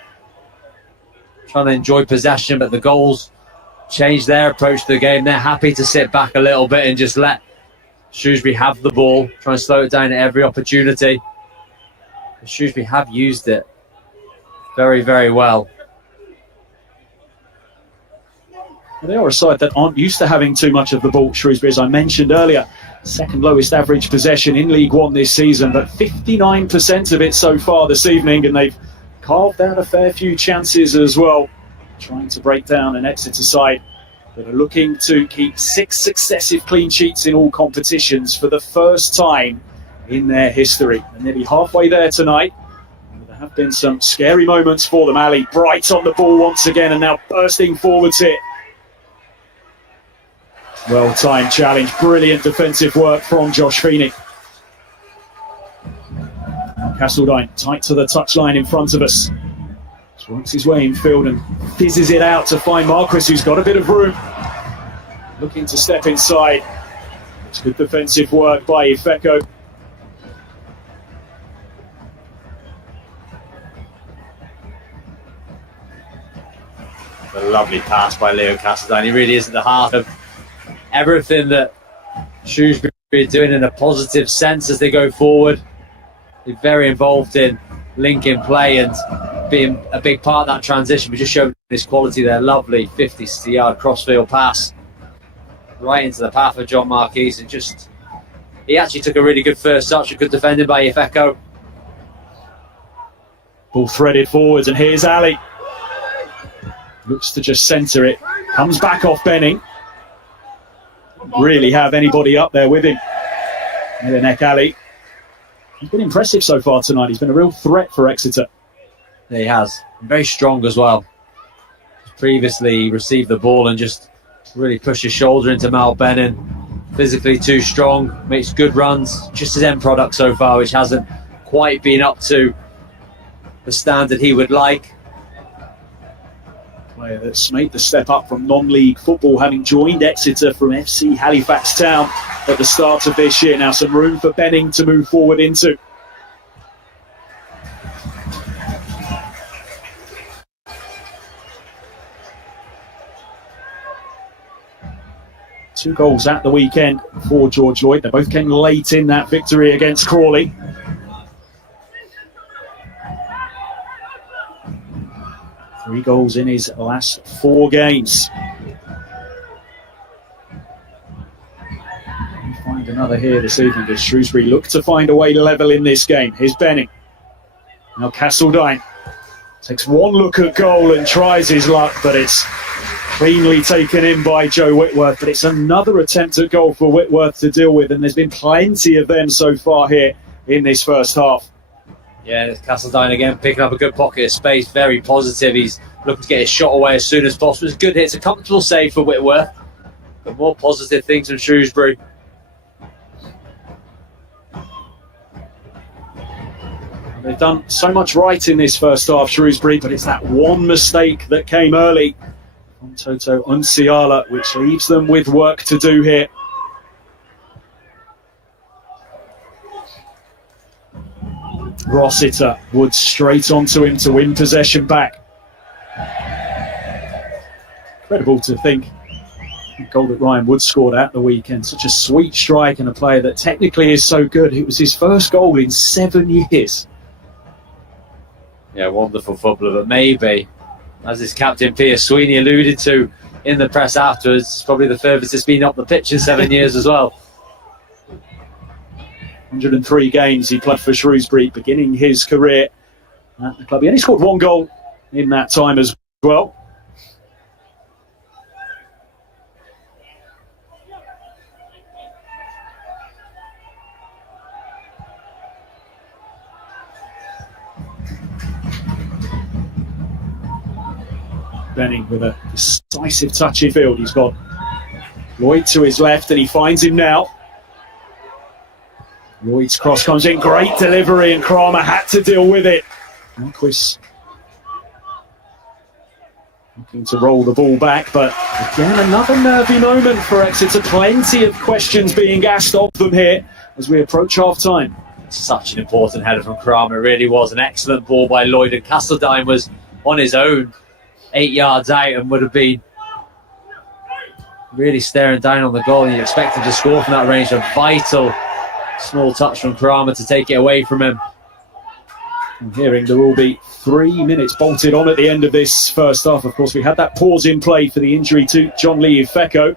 trying to enjoy possession, but the goals changed their approach to the game. They're happy to sit back a little bit and just let Shrewsbury have the ball, trying to slow it down at every opportunity. Shrewsbury have used it very, very well. They are a side that aren't used to having too much of the ball, Shrewsbury, as I mentioned earlier. Second lowest average possession in League One this season, but 59% of it so far this evening, and they've carved out a fair few chances as well, trying to break down an Exeter side that are looking to keep 6 successive clean sheets in all competitions for the first time in their history. They're nearly halfway there tonight, with There have been some scary moments for them. Ali bright on the ball once again and now bursting forwards here. Well-timed challenge, brilliant defensive work from Josh Feeney. Castledine tight to the touchline in front of us. Just works his way infield and fizzes it out to find Marquis, who's got a bit of room. Looking to step inside. It's good defensive work by Ifeko. A lovely pass by Leo Castledine. He really is at the heart of everything that Shrewsbury are doing in a positive sense as they go forward. They're very involved in linking play and being a big part of that transition. We just showed this quality there. Lovely 50-60-yard crossfield pass right into the path of John Marquis, and he actually took a really good first touch. A good defending by Ifeko. Ball threaded forwards, and here's Ali. Looks to just centre it. Comes back off Benning. Really have anybody up there with him. Milenek Ali. He's been impressive so far tonight. He's been a real threat for Exeter. He has. Very strong as well. Previously received the ball and just really pushed his shoulder into Mal Benning. Physically too strong. Makes good runs. Just his end product so far, which hasn't quite been up to the standard he would like. Player that's made the step up from non-league football, having joined Exeter from FC Halifax Town at the start of this year. Now some room for Benning to move forward into. Two goals at the weekend for George Lloyd. They both came late in that victory against Crawley. Three goals in his last 4 games. We find another here this evening as Shrewsbury look to find a way to level in this game. Here's Benning. Now Castledine takes one look at goal and tries his luck, but it's cleanly taken in by Joe Whitworth. But it's another attempt at goal for Whitworth to deal with, and there's been plenty of them so far here in this first half. Yeah, it's Castledine again, picking up a good pocket of space, very positive. He's looking to get his shot away as soon as possible. It's a good hit, it's a comfortable save for Whitworth. But more positive things from Shrewsbury. They've done so much right in this first half, Shrewsbury, but it's that one mistake that came early from Toto Unsiala, which leaves them with work to do here. Rossiter would straight onto him to win possession back. Incredible to think the goal that Ryan Wood scored at the weekend. Such a sweet strike, and a player that technically is so good. It was his first goal in 7 years. Yeah, wonderful footballer, but maybe, as his captain Pierce Sweeney alluded to in the press afterwards, it's probably the furthest it's been up the pitch in 7 years as well. 103 games he played for Shrewsbury, beginning his career at the club. He only scored 1 goal in that time as well. Benning with a decisive touch in field. He's got Lloyd to his left and he finds him now. Lloyd's cross comes in, great delivery, and Kramer had to deal with it. Marquis looking to roll the ball back, but again another nervy moment for Exeter. Plenty of questions being asked of them here as we approach half-time. Such an important header from Kramer. It really was an excellent ball by Lloyd, and Castledine was on his own 8 yards out and would have been really staring down on the goal. You'd expect him to score from that range. A vital small touch from Kramer to take it away from him. I'm hearing there will be 3 minutes bolted on at the end of this first half. Of course, we had that pause in play for the injury to John Lee Ifeko.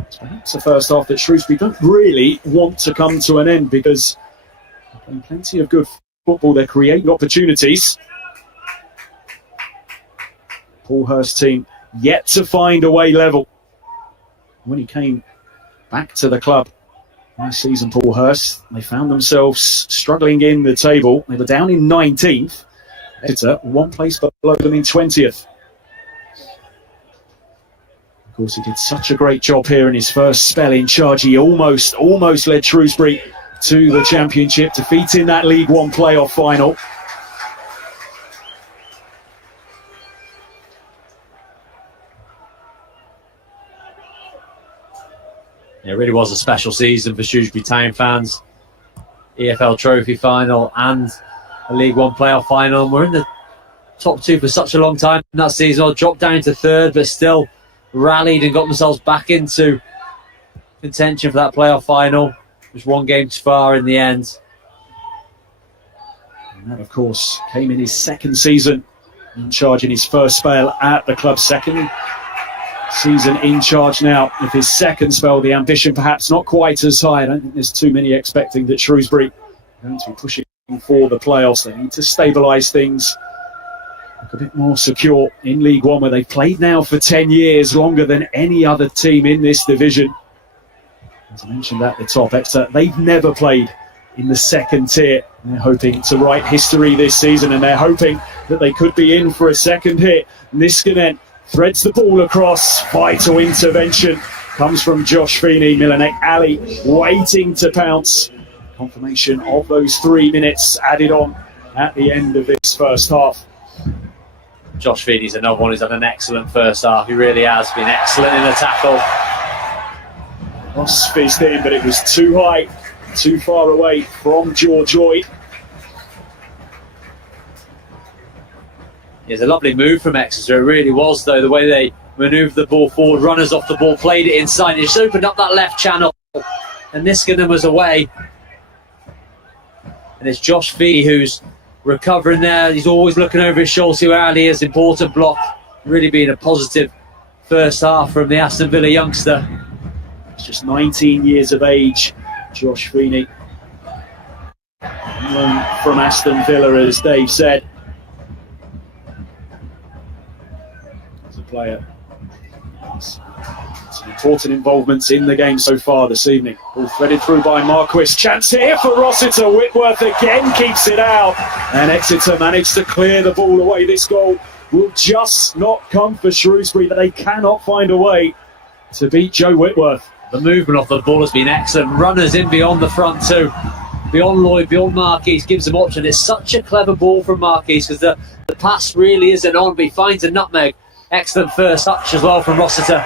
It's perhaps the first half that Shrewsbury don't really want to come to an end, because they're playing plenty of good football. They're creating opportunities. Paul Hurst's team yet to find a way level. When he came back to the club Last season, Paul Hurst, they found themselves struggling in the table. They were down in 19th. Exeter, one place below them in 20th. Of course, he did such a great job here in his first spell in charge. He almost led Shrewsbury to the championship, defeating that League One playoff final. It really was a special season for Shrewsbury Town fans. EFL Trophy final and a League One playoff final. And we're in the top two for such a long time in that season. I dropped down to third, but still rallied and got themselves back into contention for that playoff final. Just one game too far in the end. And that, of course, came in his second season in charge in his first spell at the club. Second season in charge now of his second spell. The ambition perhaps not quite as high. I don't think there's too many expecting that Shrewsbury are going to be pushing for the playoffs. They need to stabilise things, look a bit more secure in League One, where they've played now for 10 years, longer than any other team in this division. As I mentioned at the top, Exeter, they've never played in the second tier. They're hoping to write history this season, and they're hoping that they could be in for a second hit. Niskanen threads the ball across. Vital intervention comes from Josh Feeney. Milanek Ali waiting to pounce. Confirmation of those 3 minutes added on at the end of this first half. Josh Feeney's another one who's had an excellent first half. He really has been excellent in the tackle. Ross fizzed in, but it was too high, too far away from George Lloyd. It's a lovely move from Exeter. It really was, though, the way they manoeuvred the ball forward, runners off the ball, played it inside. It just opened up that left channel, and Niskanen was away. And it's Josh Feeney who's recovering there. He's always looking over his shoulder, see where Ali is. Important block. Really been a positive first half from the Aston Villa youngster. He's just 19 years of age, Josh Feeney. From Aston Villa, as Dave said. Player. Some important involvements in the game so far this evening. All threaded through by Marquis. Chance here for Rossiter. Whitworth again keeps it out. And Exeter managed to clear the ball away. This goal will just not come for Shrewsbury. They cannot find a way to beat Joe Whitworth. The movement off the ball has been excellent. Runners in beyond the front too. Beyond Lloyd, beyond Marquis, gives them option. It's such a clever ball from Marquis because the pass really isn't on, but he finds a nutmeg. Excellent first touch as well from Rossiter.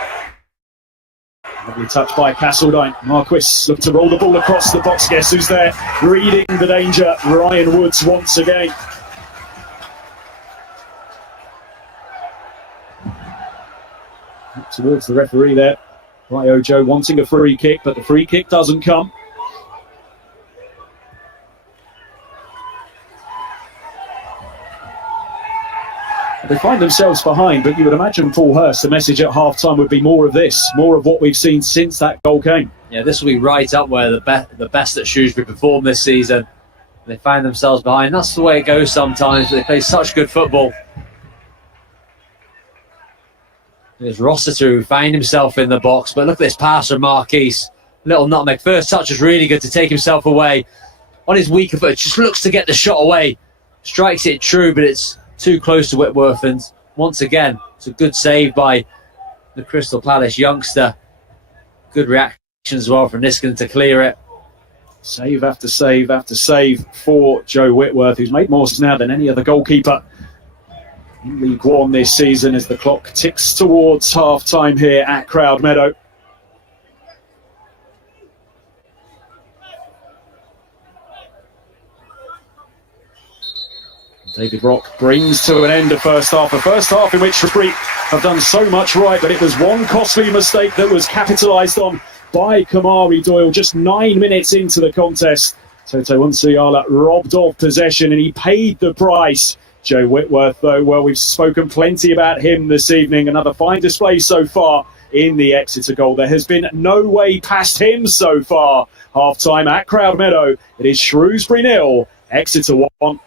Lovely touch by Castledine. Marquis looked to roll the ball across the box. Guess who's there? Reading the danger. Ryan Woods once again. Towards the referee there. Right, Ojo wanting a free kick, but the free kick doesn't come. They find themselves behind, but you would imagine Paul Hurst, the message at half-time would be more of this, more of what we've seen since that goal came. Yeah, this will be right up where the best that Shrewsbury performed this season. They find themselves behind. That's the way it goes sometimes, but they play such good football. There's Rossiter who found himself in the box, but look at this pass from Marquis. Little nutmeg. First touch is really good to take himself away. On his weaker foot, just looks to get the shot away. Strikes it true, but it's too close to Whitworth, and once again it's a good save by the Crystal Palace youngster. Good reaction as well from Niskanen to clear it. Save after save after save for Joe Whitworth, who's made more now than any other goalkeeper in League One this season, as the clock ticks towards half-time here at Crowd Meadow. David Rock brings to an end a first half in which Shrewsbury have done so much right, but it was one costly mistake that was capitalised on by Kamari Doyle just 9 minutes into the contest. Toto Unsiala robbed of possession and he paid the price. Joe Whitworth, though, well, we've spoken plenty about him this evening. Another fine display so far in the Exeter goal. There has been no way past him so far. Half-time at Crowd Meadow. It is Shrewsbury 0, Exeter 1.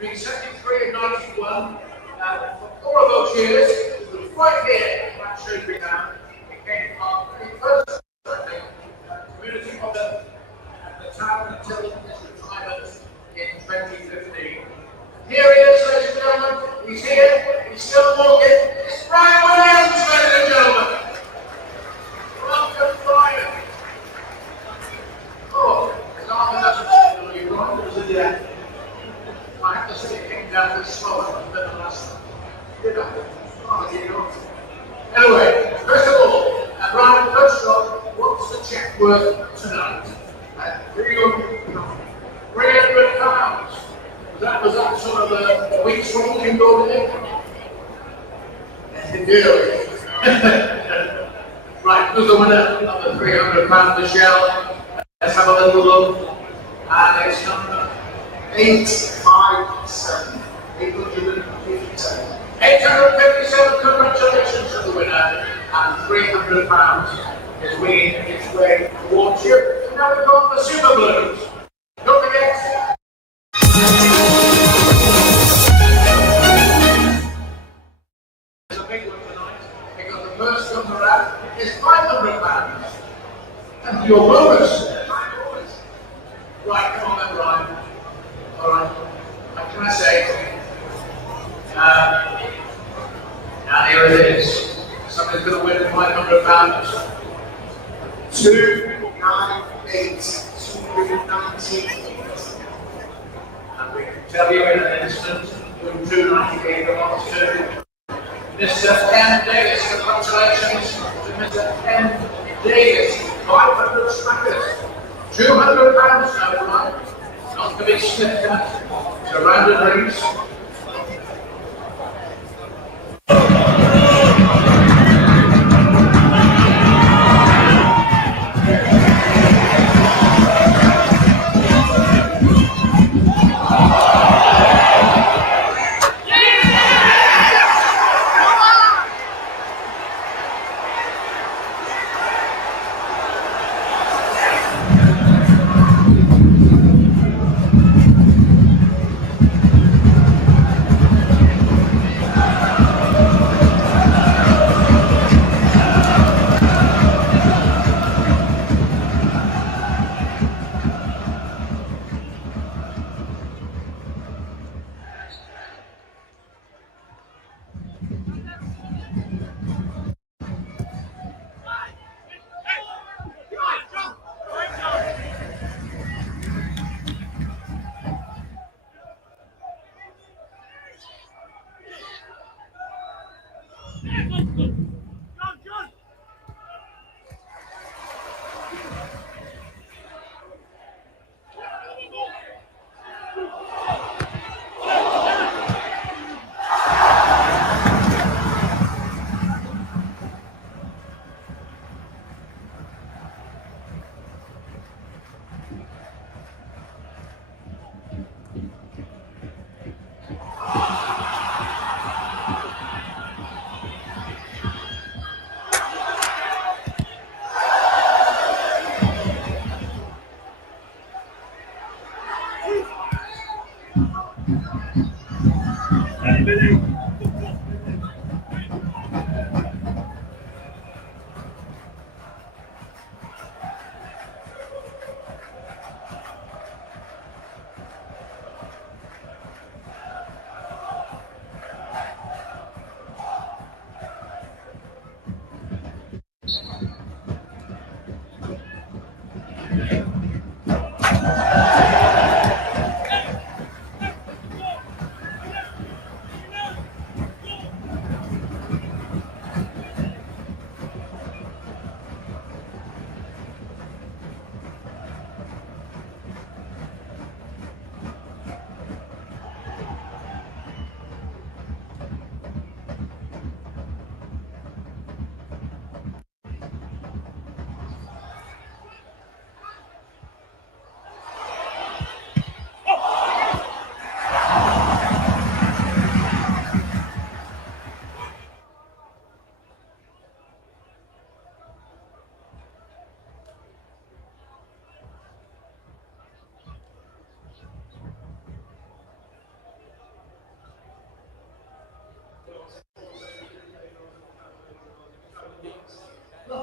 between 73 and 91. For 4 of those years, it was right here at Shrewsbury Town. It came from the first, I think, community of the town until his retirement in 2015. Here he is, ladies and gentlemen. He's here. He's still walking. It's Brian Williams, ladies and gentlemen. Welcome, Brian. Oh, his arm doesn't really wrong, does it? Yeah. I have to see it came down a bit slower than the last time. Did I? Oh, you know. Anyway, first of all, Brian, first off, what's the cheque worth tonight? £300. Was that sort of a week's walking door there? Right, who's the winner of the £300 Michelle? Let's have a little look. And it's number 857. 857. 857, congratulations to the winner. And £300 is winging its way towards you. And now we've got the Super Blues. Don't forget. It's a big one tonight because the first number out is £500. And your bonus. Right, come on then, Brian. Alright. What can I say? Now here it is. Somebody's going to win £500. 298. 298. And we can tell you in an instant who 298 belongs to. Mr. M. Davis, congratulations to Mr. M. Davis. 500 smackers. £200 now, right? Not to be sniffed at. It's a rounded rings.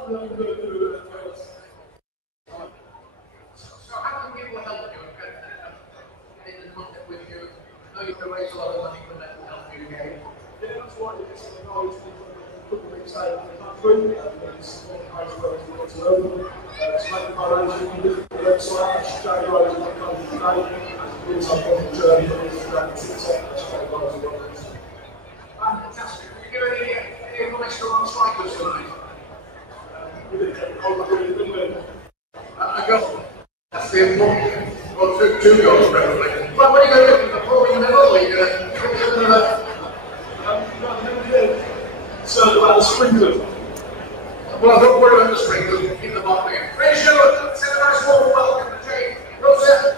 So how can people help you and get in contact with you? I know you can raise a lot of money for mental health in the game. Yeah, that's right. It's a knowledge that put the big sale in the country. It's one of the ways where it's local. It's made by those who can visit the website, SHREWSBURY.com.uk. It's up on the journey, it's around TikTok, SHREWSBURY. Fantastic. Can you give any advice to our strikers tonight? A goal. That's the important thing. Well, two goals, probably. Well, what are you going to do? The ball in the middle, or are you going to So about the sprinkler. well, don't worry about the sprinklers. Keep the ball there. Raise your send a nice warm welcome to Jake. Rosa.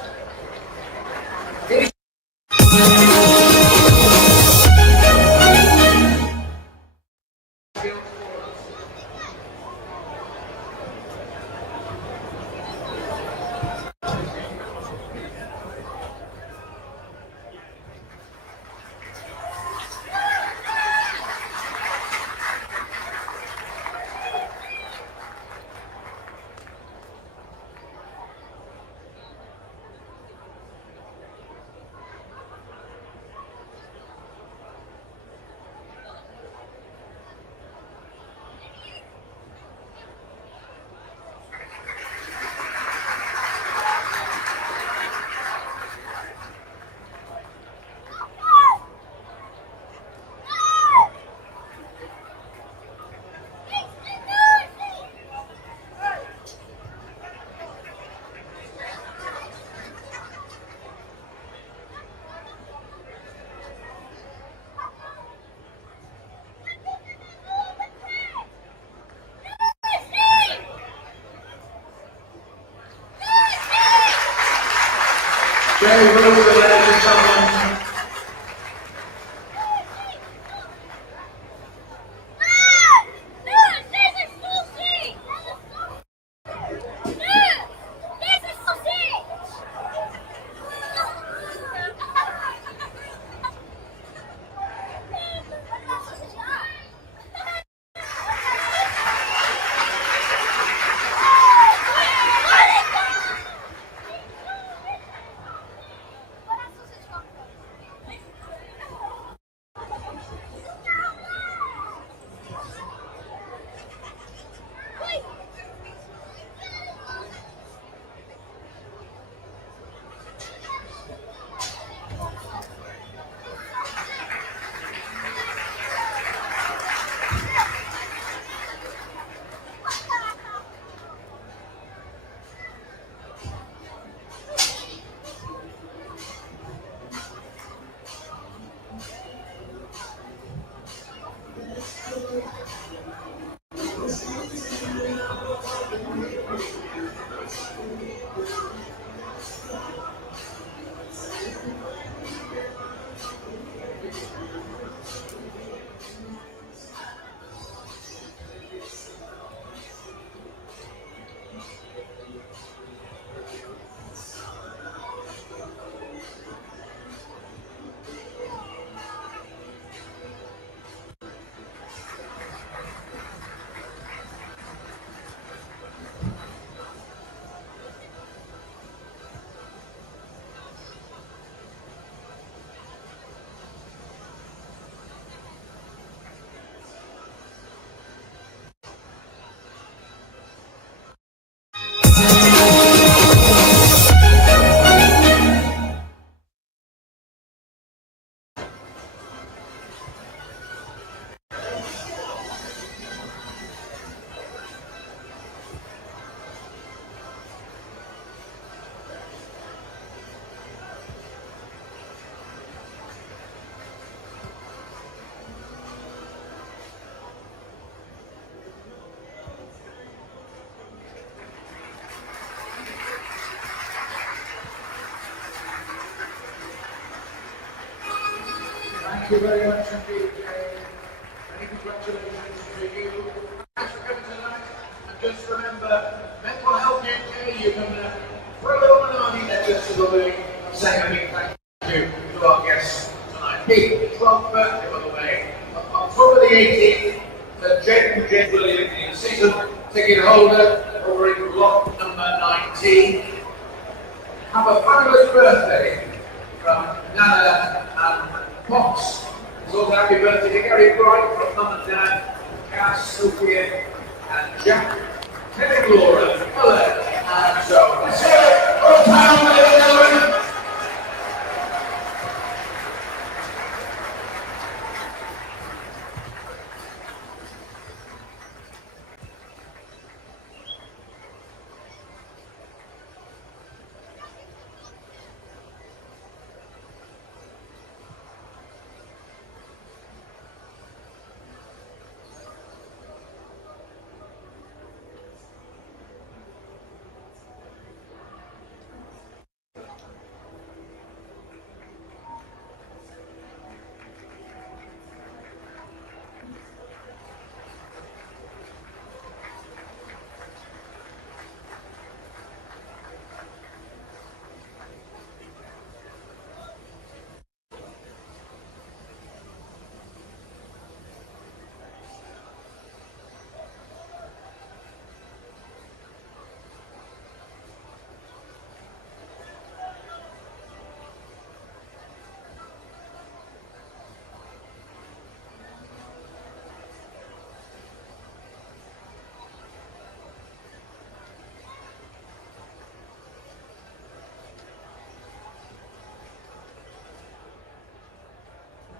Jay Rosa, ladies and gentlemen. Thank you very much indeed, Jay. Many congratulations to you. Thanks for coming tonight. And just remember, Mental Health UK, you can throw a little money there just to the way of saying a big thank you to our guests tonight. Pete, 12th birthday, by the way, October the 18th, Jake and Jake Williams in season ticket holder over in block number 19. Have a fabulous birthday from Nana and Pops. It's also happy birthday to Gary Bright from Mum and Dad, Cass, Sophia and Jack, Terry, Laura, Ella and so. Let's hear it for town, ladies and gentlemen.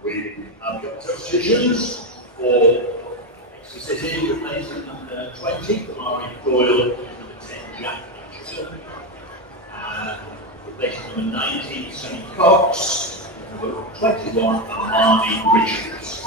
We have got substitutions for Exeter City, replacement number 20, Kamari Doyle, number 10, Jack Exeter, and replacement number 19, Sonny Cox, number 21, Marnie Richards.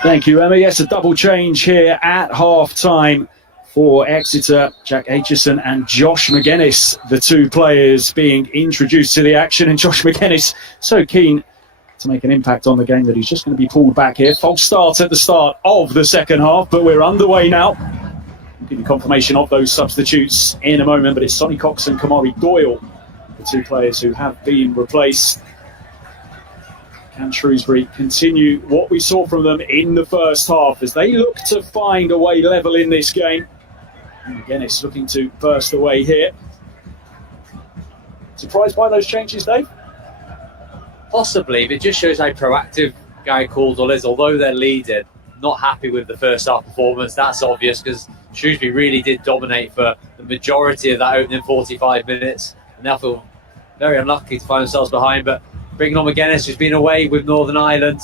Thank you, Emma. Yes, a double change here at half-time for Exeter. Jack Aitchison and Josh McGuinness, the two players being introduced to the action. And Josh McGuinness, so keen to make an impact on the game that he's just going to be pulled back here. False start at the start of the second half, but we're underway now. We'll give you confirmation of those substitutes in a moment, but it's Sonny Cox and Kamari Doyle, the two players who have been replaced. Can Shrewsbury continue what we saw from them in the first half as they look to find a way level in this game? And again, it's looking to burst away here. Surprised by those changes, Dave? Possibly, but it just shows how proactive Gary Caldwell is. Although they're leading, not happy with the first half performance. That's obvious because Shrewsbury really did dominate for the majority of that opening 45 minutes. And they'll feel very unlucky to find themselves behind. But bringing on McGuinness, who's been away with Northern Ireland,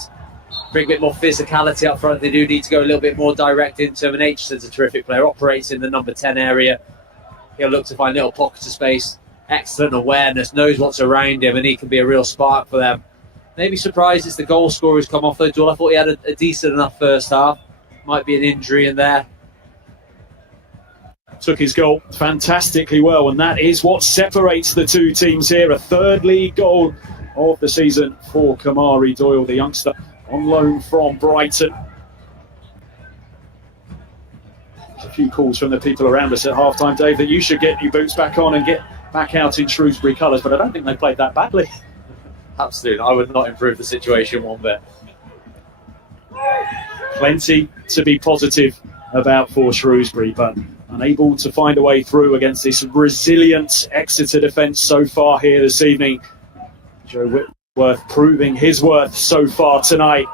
bring a bit more physicality up front. They do need to go a little bit more direct into him. And Aitchison's a terrific player, operates in the number 10 area. He'll look to find little pockets of space. Excellent awareness, knows what's around him, and he can be a real spark for them. Maybe surprised it's the goal scorer who's come off though, Joel. I thought he had a decent enough first half. Might be an injury in there. Took his goal fantastically well, and that is what separates the two teams here. A third league goal of the season for Kamari Doyle, the youngster on loan from Brighton. There's a few calls from the people around us at half-time, Dave, that you should get your boots back on and get back out in Shrewsbury colours, but I don't think they played that badly. Absolutely, I would not improve the situation one bit. Plenty to be positive about for Shrewsbury, but unable to find a way through against this resilient Exeter defence so far here this evening. Joe Whitworth proving his worth so far tonight.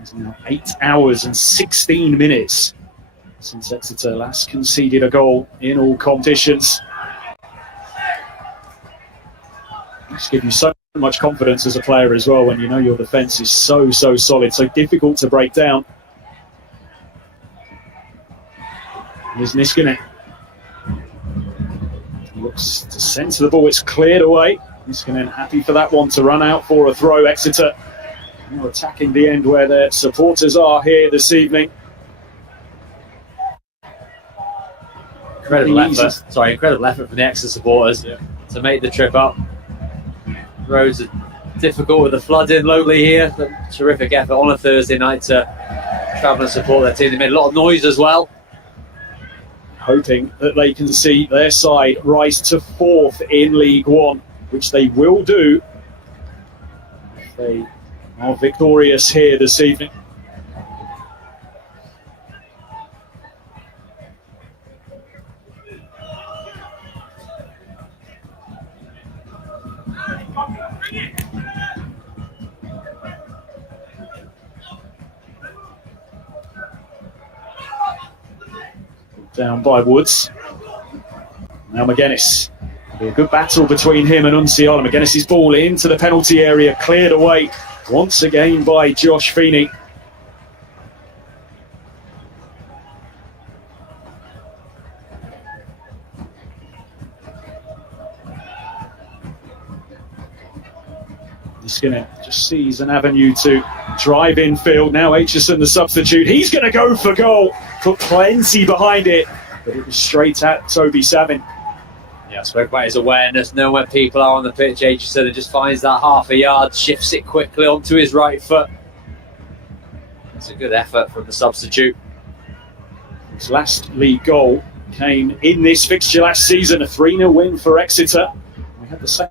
It's now 8 hours and 16 minutes since Exeter last conceded a goal in all competitions. Just give you so much confidence as a player as well when you know your defence is so solid, so difficult to break down. Here's Niskanen. Looks to centre the ball, it's cleared away. Niskanen happy for that one to run out for a throw. Exeter now attacking the end where their supporters are here this evening. Incredible effort from the Exeter supporters to make the trip up. Roads are difficult with the flooding locally here. But terrific effort on a Thursday night to travel and support their team. They made a lot of noise as well. Hoping that they can see their side rise to 4th in League One, which they will do if they are victorious here this evening. Down by Woods. Now McGuinness. Be a good battle between him and Unciala. McGuinness's ball into the penalty area, cleared away once again by Josh Feeney. Niskanen just sees an avenue to drive in field. Now Aitchison, the substitute, he's going to go for goal. Put plenty behind it, but it was straight at Toby Savin. Yeah, I spoke about his awareness, knowing where people are on the pitch. Aitchison just finds that half a yard, shifts it quickly onto his right foot. It's a good effort from the substitute. His last league goal came in this fixture last season, a 3-0 win for Exeter. We had the same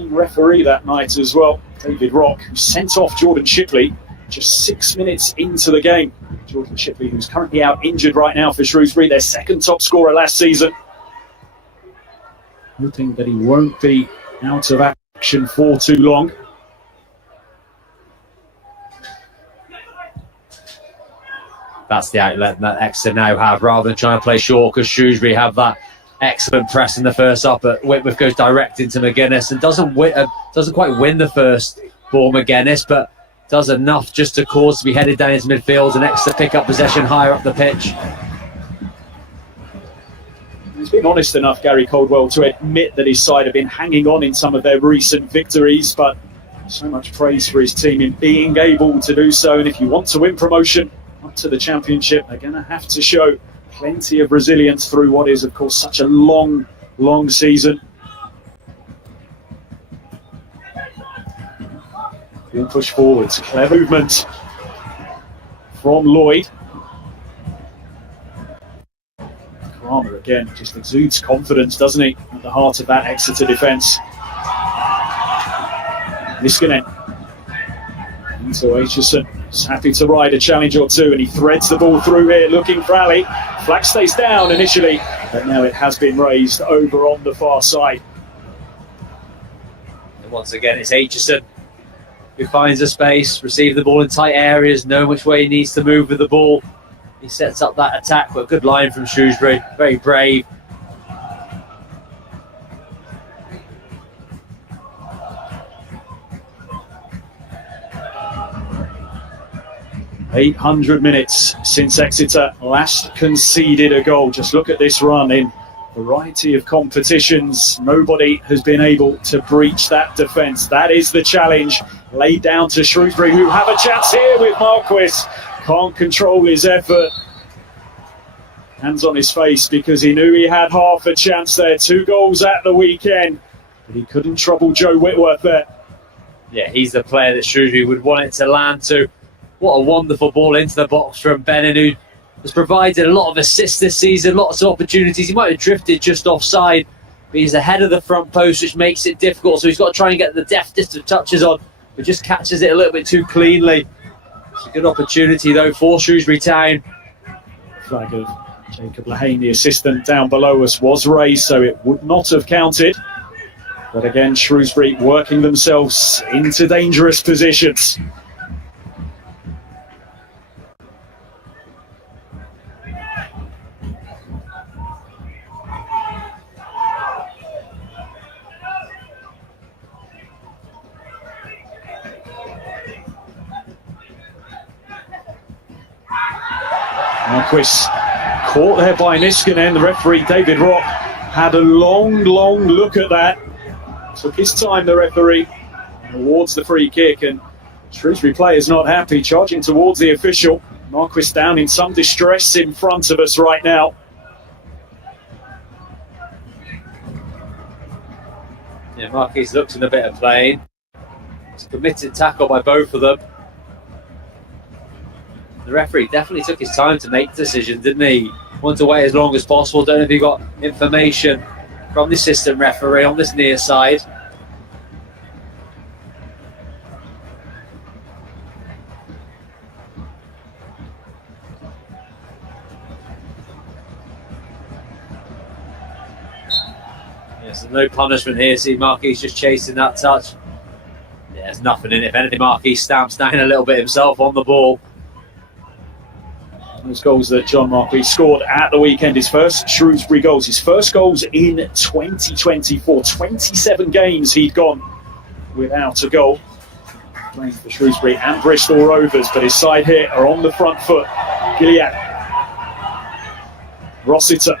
referee that night as well, David Rock, who sent off Jordan Shipley just 6 minutes into the game. Jordan Shipley, who's currently out injured right now for Shrewsbury, their second top scorer last season. Hoping that he won't be out of action for too long. That's the outlet that Exeter now have, rather than trying to play short, because Shrewsbury have that excellent press in the first half, but Whitworth goes direct into McGuinness and doesn't quite win the first ball, McGuinness, but does enough just to cause to be headed down into midfield and Exeter pick up possession higher up the pitch. He's been honest enough, Gary Caldwell, to admit that his side have been hanging on in some of their recent victories, but so much praise for his team in being able to do so. And if you want to win promotion up to the Championship, they're going to have to show plenty of resilience through what is, of course, such a long season. Good push forwards, clever movement from Lloyd. Kramer again just exudes confidence, doesn't he, at the heart of that Exeter defence. Niskanen into Aitchison. He's happy to ride a challenge or two, and he threads the ball through here, looking for Ali. Flag stays down initially, but now it has been raised over on the far side. And once again, it's Aitchison who finds a space, receives the ball in tight areas, knowing which way he needs to move with the ball. He sets up that attack, but good line from Shrewsbury, very brave. .800 minutes since Exeter last conceded a goal. Just look at this run in a variety of competitions. Nobody has been able to breach that defence. That is the challenge laid down to Shrewsbury, who have a chance here with Marquis. Can't control his effort. Hands on his face because he knew he had half a chance there. 2 goals at the weekend, but he couldn't trouble Joe Whitworth there. Yeah, he's the player that Shrewsbury would want it to land to. What a wonderful ball into the box from Bennett, who has provided a lot of assists this season, lots of opportunities. He might have drifted just offside, but he's ahead of the front post, which makes it difficult. So he's got to try and get the deftest of touches on, but just catches it a little bit too cleanly. It's a good opportunity, though, for Shrewsbury Town. Flag of Jacob Lahane, the assistant down below us, was raised, so it would not have counted. But again, Shrewsbury working themselves into dangerous positions. Marquis caught there by Niskanen. The referee, David Rock, had a long look at that. Took his time, the referee, awards the free kick, and Shrewsbury players not happy, charging towards the official. Marquis down in some distress in front of us right now. Yeah, Marquis looks in a bit of playing. It's a committed tackle by both of them. The referee definitely took his time to make the decision, didn't he? Wanted to wait as long as possible. Don't know if he got information from the assistant referee on this near side. Yes, no punishment here. See, Marquis just chasing that touch. Yeah, there's nothing in it. If anything, Marquis stamps down a little bit himself on the ball. Those goals that John Marquis scored at the weekend, his first Shrewsbury goals, his first goals in 2024. 27 games he'd gone without a goal, playing for Shrewsbury and Bristol Rovers, but his side here are on the front foot. Gilead, Rossiter,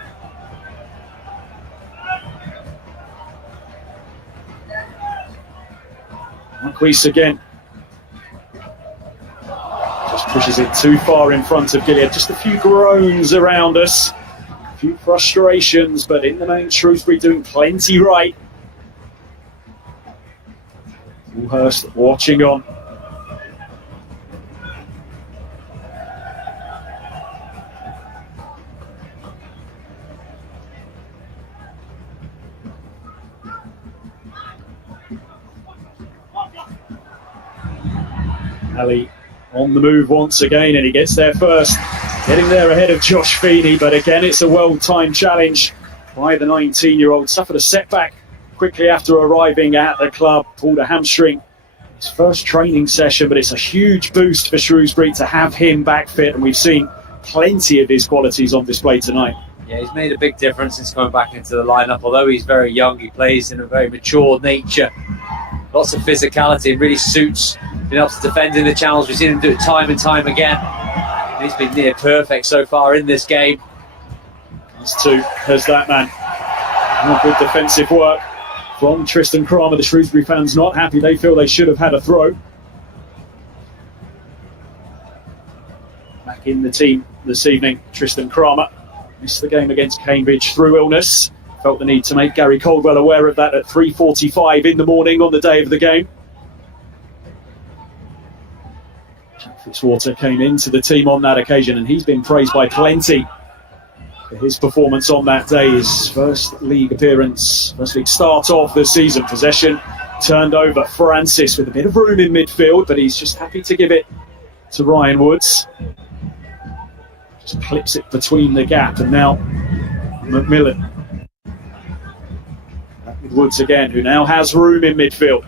Marquis again. Just pushes it too far in front of Gilead. Just a few groans around us, a few frustrations, but in the main, Shrewsbury doing plenty right. Woolhurst watching on. Ali on the move once again, and he gets there first, getting there ahead of Josh Feeney, but again it's a well-timed challenge by the 19-year-old. Suffered a setback quickly after arriving at the club, pulled a hamstring his first training session, but it's a huge boost for Shrewsbury to have him back fit, and we've seen plenty of his qualities on display tonight. Yeah, he's made a big difference since coming back into the lineup. Although he's very young, he plays in a very mature nature. Lots of physicality and really suits being able to defend in the channels. We've seen him do it time and time again. And he's been near perfect so far in this game. That's two, has that man. Good defensive work from Tristan Kramer. The Shrewsbury fans not happy. They feel they should have had a throw. Back in the team this evening, Tristan Kramer missed the game against Cambridge through illness. Felt the need to make Gary Caldwell aware of that at 3:45 in the morning on the day of the game. Jack Fitzwater came into the team on that occasion, and he's been praised by plenty for his performance on that day. His first league appearance, first league start of the season. Possession turned over. Francis with a bit of room in midfield, but he's just happy to give it to Ryan Woods. Just clips it between the gap, and now McMillan. Back with Woods again, who now has room in midfield.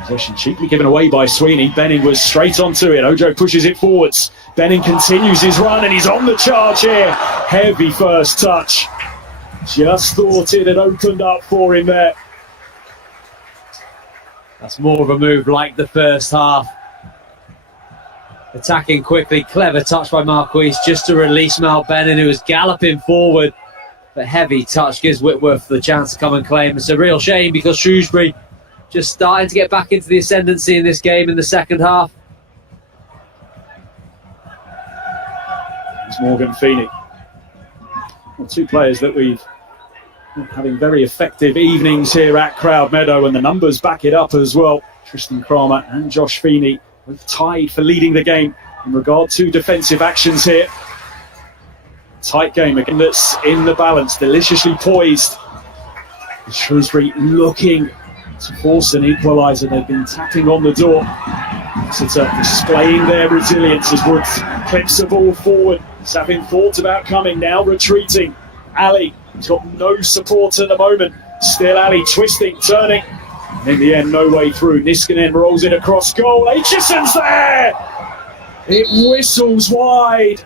Possession cheaply given away by Sweeney. Benning was straight onto it. Ojo pushes it forwards. Benning continues his run, and he's on the charge here. Heavy first touch. Just thought it had opened up for him there. That's more of a move like the first half. Attacking quickly, clever touch by Marquis just to release Mal Benning, who was galloping forward. But heavy touch gives Whitworth the chance to come and claim. It's a real shame because Shrewsbury just starting to get back into the ascendancy in this game in the second half. There's Morgan Feeney. Well, two players that we've been having very effective evenings here at Crowd Meadow, and the numbers back it up as well. Tristan Kramer and Josh Feeney both tied for leading the game in regard to defensive actions here. Tight game again that's in the balance, deliciously poised. Shrewsbury looking to force an equaliser. They've been tapping on the door. Exeter displaying their resilience as Woods clips the ball forward. He's having thought about coming, now retreating. Ali, he's got no support at the moment. Still Ali twisting, turning. And in the end, no way through. Niskanen rolls it across goal. Aitchison's there! It whistles wide.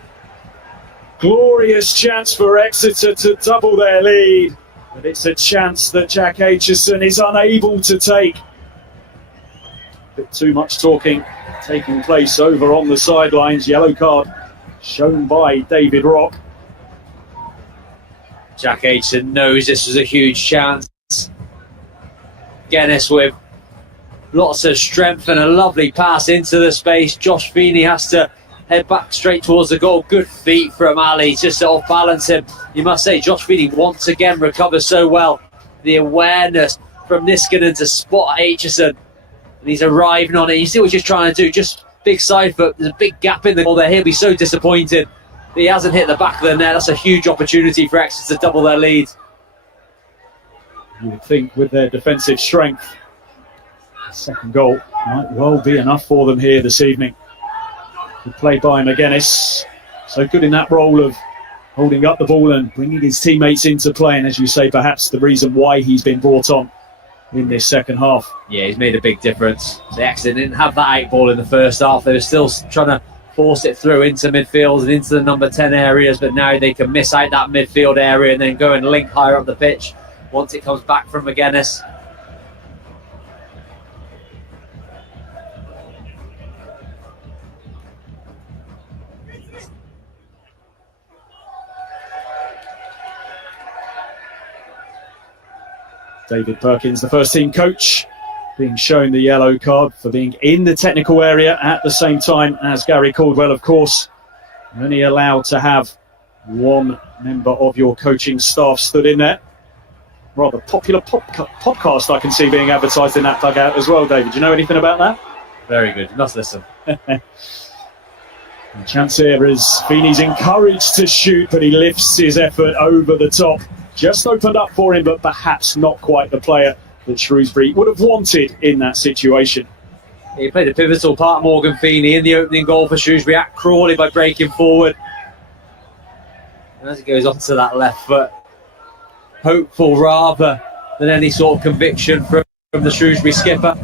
Glorious chance for Exeter to double their lead. But it's a chance that Jack Aitchison is unable to take. A bit too much talking taking place over on the sidelines. Yellow card shown by David Rock. Jack Aitchison knows this was a huge chance. Guinness with lots of strength and a lovely pass into the space. Josh Feeney has to head back straight towards the goal. Good feet from Ali, just to off balance him. You must say, Josh Feeney once again recovers so well. The awareness from Niskanen to spot Aitchison, and he's arriving on it. You see what he's trying to do, just big side foot. There's a big gap in the goal there. He'll be so disappointed. He hasn't hit the back of the net. That's a huge opportunity for Exeter to double their lead. You would think with their defensive strength, the second goal might well be enough for them here this evening. Good play by McGuinness. So good in that role of holding up the ball and bringing his teammates into play. And as you say, perhaps the reason why he's been brought on in this second half. Yeah, he's made a big difference. The Exeter didn't have that 8 ball in the first half. They were still trying to force it through into midfield and into the number 10 areas, but now they can miss out that midfield area and then go and link higher up the pitch once it comes back from McGuinness. David Perkins, the first team coach, being shown the yellow card for being in the technical area at the same time as Gary Caldwell, of course. Only allowed to have one member of your coaching staff stood in there. Rather popular podcast I can see being advertised in that dugout as well, David. Do you know anything about that? Very good. You must listen. Chance here is Feeney's encouraged to shoot, but he lifts his effort over the top. Just opened up for him, but perhaps not quite the player that Shrewsbury would have wanted in that situation. He played a pivotal part, Morgan Feeney, in the opening goal for Shrewsbury at Crawley by breaking forward. And as he goes onto that left foot, hopeful rather than any sort of conviction from the Shrewsbury skipper.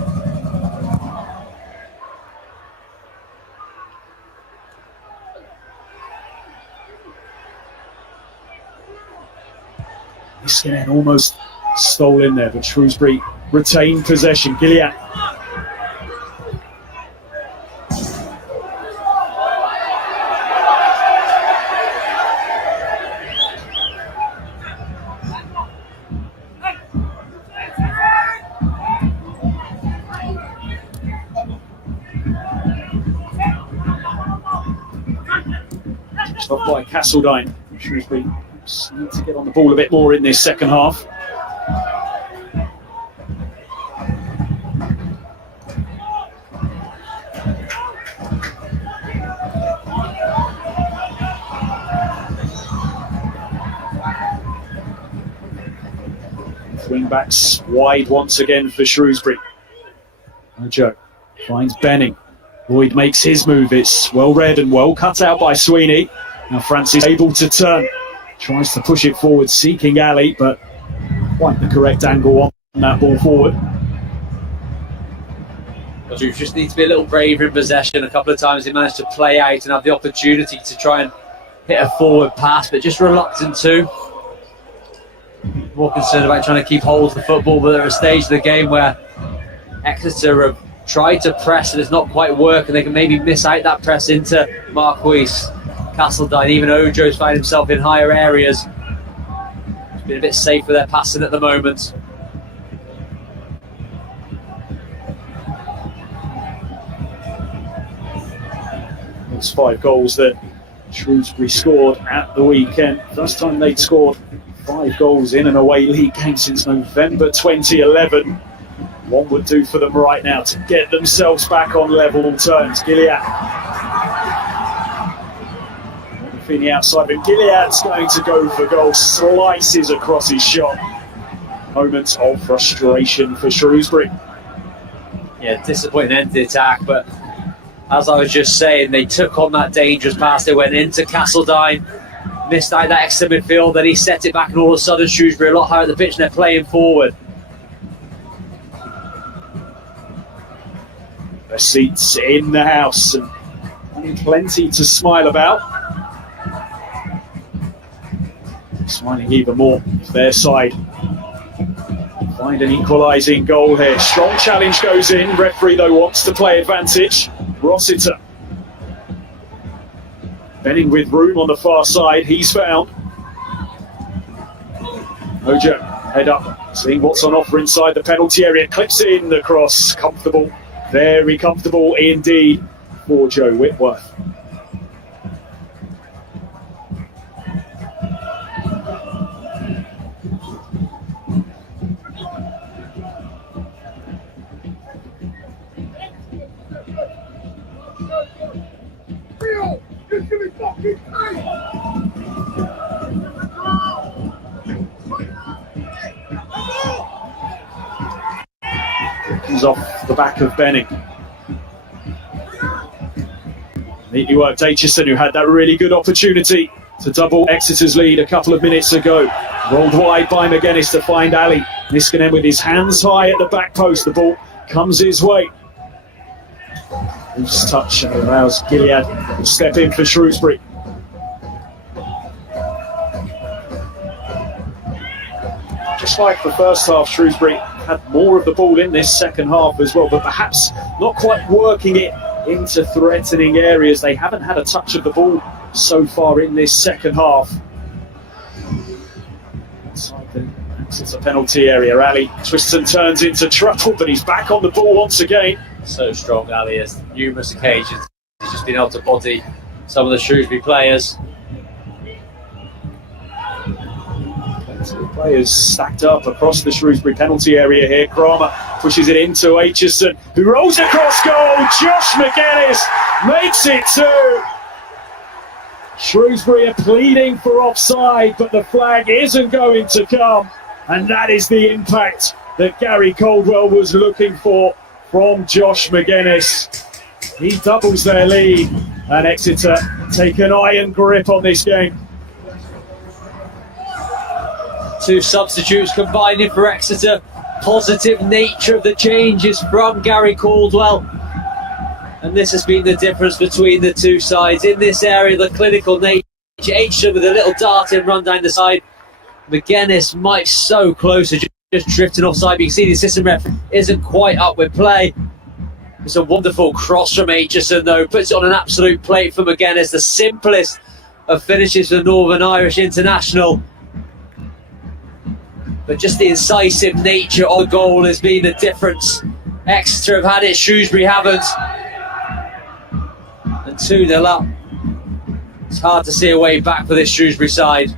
Niskanen almost stole in there, but Shrewsbury retained possession. Gilliatt. Stopped by Castledine. Shrewsbury need to get on the ball a bit more in this second half. Wing backs wide once again for Shrewsbury. Ojo finds Benning. Lloyd makes his move. It's well read and well cut out by Sweeney. Now Francis able to turn. Tries to push it forward, seeking Ali, but quite the correct angle on that ball forward. You just need to be a little braver in possession. A couple of times he managed to play out and have the opportunity to try and hit a forward pass, but just reluctant to. More concerned about trying to keep hold of the football, but they're at a stage of the game where Exeter have tried to press and it's not quite working. They can maybe miss out that press into Marquis. Castledine, even Ojo's found himself in higher areas. It's been a bit safe for their passing at the moment. It's 5 goals that Shrewsbury scored at the weekend. First time they'd scored 5 goals in an away league game since November 2011. One would do for them right now to get themselves back on level terms. Gilliatt. Feeney outside, but Gilliatt's going to go for goal. Slices across his shot. Moments of frustration for Shrewsbury. Yeah, disappointing end to the attack, but as I was just saying, they took on that dangerous pass. They went into Castledine, missed out that extra midfield, then he set it back, and all of a sudden Shrewsbury a lot higher at the pitch and they're playing forward. The seats in the house and plenty to smile about. Smiling even more if their side find an equalising goal here. Strong challenge goes in. Referee though wants to play advantage. Rossiter. Benning with room on the far side. He's found. Ojo, head up, seeing what's on offer inside the penalty area. Clips in the cross. Comfortable. Very comfortable indeed for Joe Whitworth. Comes off the back of Benning. Neatly worked Aitchison, who had that really good opportunity to double Exeter's lead a couple of minutes ago. Rolled wide by McGuinness to find Ali. Niskanen with his hands high at the back post. The ball comes his way. Loose touch and allows Gilead to step in for Shrewsbury. Just like the first half, Shrewsbury had more of the ball in this second half as well, but perhaps not quite working it into threatening areas. They haven't had a touch of the ball so far in this second half. Inside the Exeter penalty area, Ali twists and turns into trouble, but he's back on the ball once again. So strong, Ali, has numerous occasions. He's just been able to body some of the Shrewsbury players. Players stacked up across the Shrewsbury penalty area here. Kramer pushes it into Aitchison, who rolls across goal. Josh McGuinness makes it 2. Shrewsbury are pleading for offside, but the flag isn't going to come. And that is the impact that Gary Caldwell was looking for from Josh McGuinness. He doubles their lead, and Exeter take an iron grip on this game. 2 substitutes combining for Exeter. Positive nature of the changes from Gary Caldwell. And this has been the difference between the two sides. In this area, the clinical nature. Aitchison with a little dart in run down the side. McGuinness might so closer, just drifting offside. But you can see the assistant ref isn't quite up with play. It's a wonderful cross from Aitchison, though. Puts it on an absolute plate for McGuinness. The simplest of finishes for Northern Irish international. But just the incisive nature of the goal has been the difference. Exeter have had it, Shrewsbury haven't. And 2-0 up. It's hard to see a way back for this Shrewsbury side.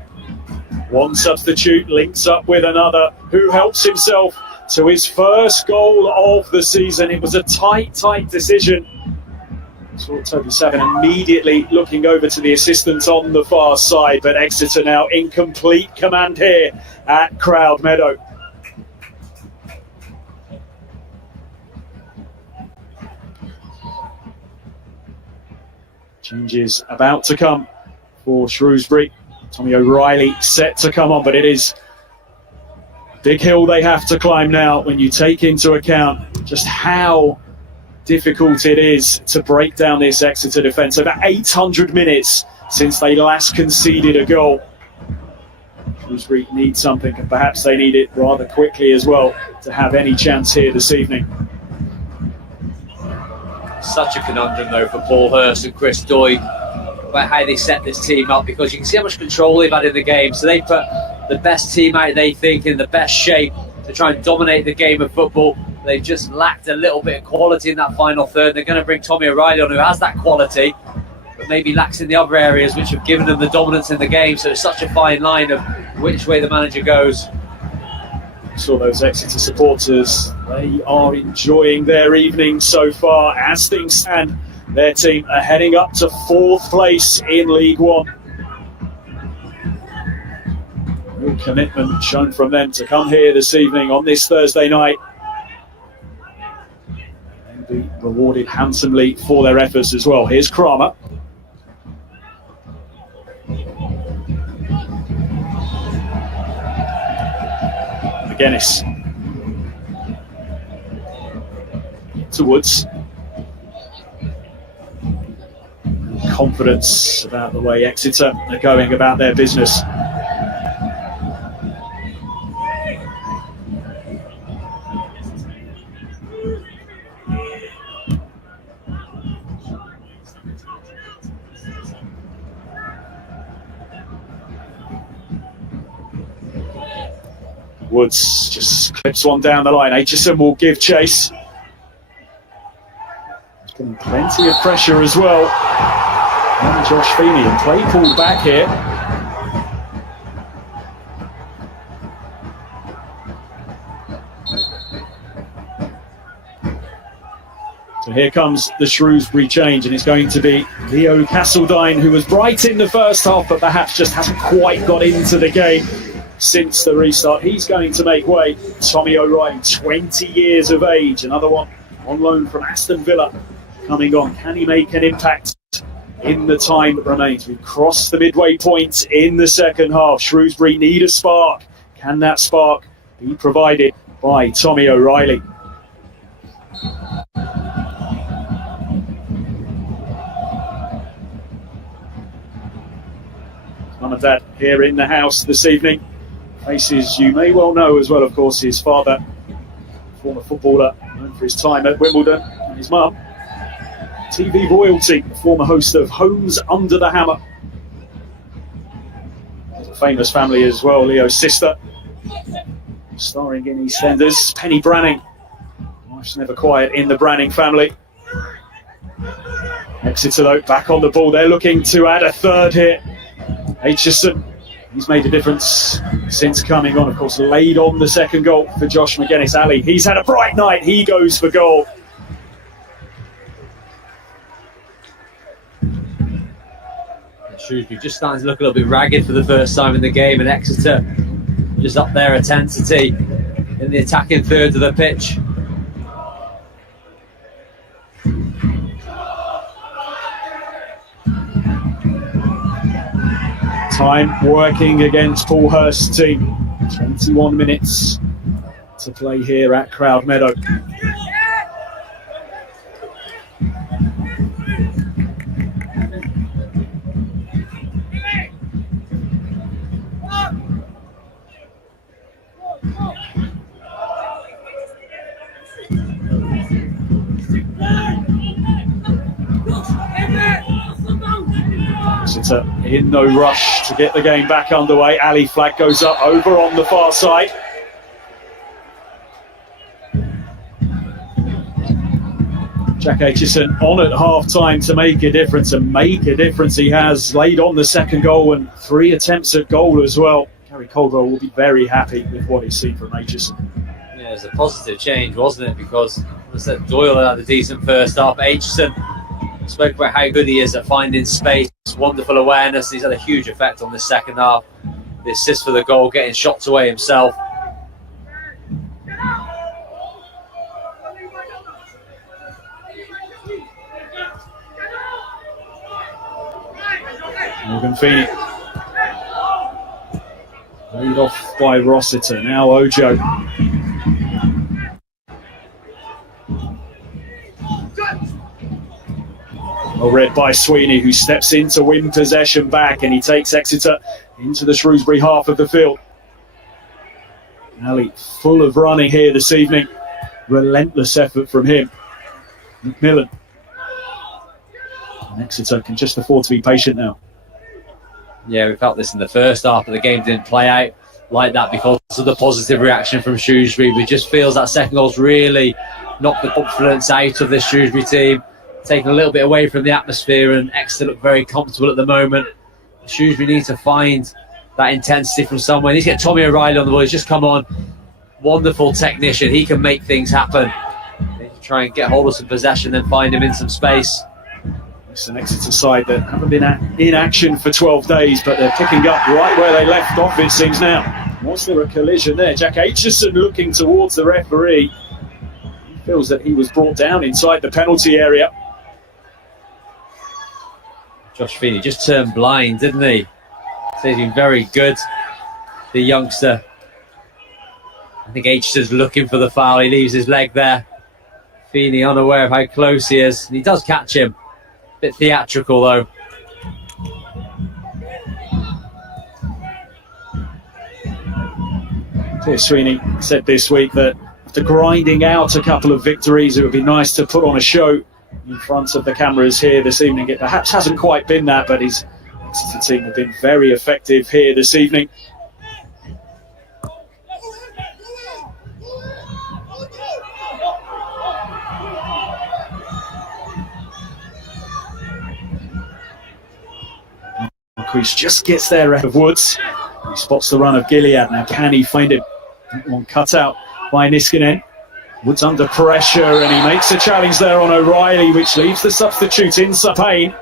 One substitute links up with another, who helps himself to his first goal of the season. It was a tight decision. Saw Toby Savin immediately looking over to the assistant on the far side, but Exeter now in complete command here at Crowd Meadow. Changes about to come for Shrewsbury. Tommy O'Reilly set to come on, but it is a big hill they have to climb now when you take into account just how difficult it is to break down this Exeter defence. About 800 minutes since they last conceded a goal. Shrewsbury need something, and perhaps they need it rather quickly as well to have any chance here this evening. Such a conundrum, though, for Paul Hurst and Chris Doig about how they set this team up, because you can see how much control they've had in the game. So they put the best team out, they think, in the best shape to try and dominate the game of football. They've just lacked a little bit of quality in that final third. They're going to bring Tommy O'Reilly on, who has that quality, but maybe lacks in the other areas which have given them the dominance in the game. So it's such a fine line of which way the manager goes. Saw those Exeter supporters. They are enjoying their evening so far. As things stand, their team are heading up to 4th place in League One. Real commitment shown from them to come here this evening on this Thursday night and be rewarded handsomely for their efforts as well. Here's Kramer. McGuinness to Woods. Confidence about the way Exeter are going about their business. Woods just clips one down the line. Aitchison will give chase. There's been plenty of pressure as well. And Josh Feeney, and play pulled back here. So here comes the Shrewsbury change, and it's going to be Leo Castledine, who was bright in the first half, but perhaps just hasn't quite got into the game since the restart. He's going to make way. Tommy O'Reilly, 20 years of age, another one on loan from Aston Villa, coming on. Can he make an impact in the time that remains? We've crossed the midway point in the second half. Shrewsbury need a spark. Can that spark be provided by Tommy O'Reilly? Mum and Dad here in the house this evening. Faces you may well know as well, of course, his father, former footballer, known for his time at Wimbledon, and his mum, TV royalty, former host of Homes Under the Hammer. There's a famous family as well, Leo's sister, starring in EastEnders, Penny Branning. Life's never quiet in the Branning family. Exeter though, back on the ball. They're looking to add a third here. Aitchison, he's made a difference since coming on, of course, laid on the second goal for Josh McGuinness. Ali, he's had a bright night, he goes for goal. Shrewsbury just starting to look a little bit ragged for the first time in the game, and Exeter just up their intensity in the attacking third of the pitch. Time working against Paul Hurst's team. 21 minutes to play here at Crowd Meadow. Exeter in no rush to get the game back underway. Ali flag goes up over on the far side. Jack Aitchison on at half-time to make a difference, and make a difference he has. Laid on the second goal and 3 attempts at goal as well. Gary Caldwell will be very happy with what he's seen from Aitchison. Yeah, it was a positive change, wasn't it? Because, as I said, Doyle had a decent first half. Aitchison spoke about how good he is at finding space, wonderful awareness. He's had a huge effect on the second half. The assist for the goal, getting shots away himself. Morgan Feeney. Laid off by Rossiter. Now Ojo. Well read by Sweeney, who steps in to win possession back, and he takes Exeter into the Shrewsbury half of the field. Ali full of running here this evening. Relentless effort from him. McMillan. And Exeter can just afford to be patient now. Yeah, we felt this in the first half, but the game didn't play out like that because of the positive reaction from Shrewsbury. It just feels that second goal's really knocked the confidence out of this Shrewsbury team, taken a little bit away from the atmosphere, and Exeter look very comfortable at the moment. Shrewsbury need to find that intensity from somewhere. He needs to get Tommy O'Reilly on the ball. He's just come on. Wonderful technician. He can make things happen. They need to try and get hold of some possession, then find him in some space. It's an Exeter side that haven't been in action for 12 days, but they're picking up right where they left off, it seems now. Was there a collision there? Jack Aitchison looking towards the referee. He feels that he was brought down inside the penalty area. Josh Feeney just turned blind, didn't he? So he's been very good, the youngster. I think Aitchison's looking for the foul. He leaves his leg there. Feeney unaware of how close he is. And he does catch him. Bit theatrical though. Sweeney said this week that after grinding out a couple of victories, it would be nice to put on a show in front of the cameras here this evening. It perhaps hasn't quite been that, but his Exeter team have been very effective here this evening. Marquise just gets there ahead of Woods. He spots the run of Gilead. Now can he find him? That one cut out by Niskanen. Woods under pressure, and he makes a challenge there on O'Reilly, which leaves the substitute in some pain.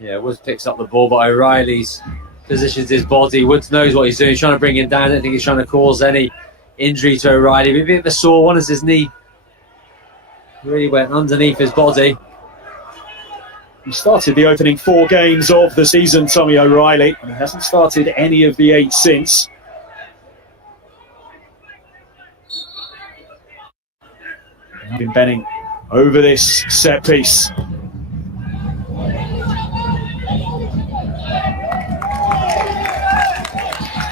Yeah, Woods picks up the ball, but O'Reilly's positions his body. Woods knows what he's doing. He's trying to bring him down. I don't think he's trying to cause any injury to O'Reilly. But a bit of a sore one as his knee really went underneath his body. He started the opening 4 games of the season, Tommy O'Reilly, and he hasn't started any of the 8 since. Been Benning over this set piece.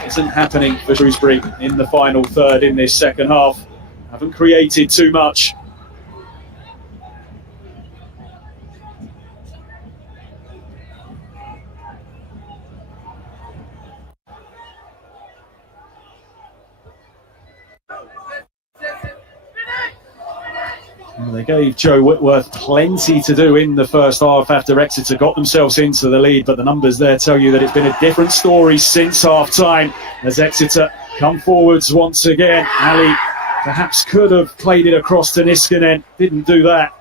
Isn't happening for Shrewsbury in the final third in this second half. Haven't created too much. Well, they gave Joe Whitworth plenty to do in the first half after Exeter got themselves into the lead, but the numbers there tell you that it's been a different story since half-time as Exeter come forwards once again. Ali perhaps could have played it across to Niskanen, didn't do that.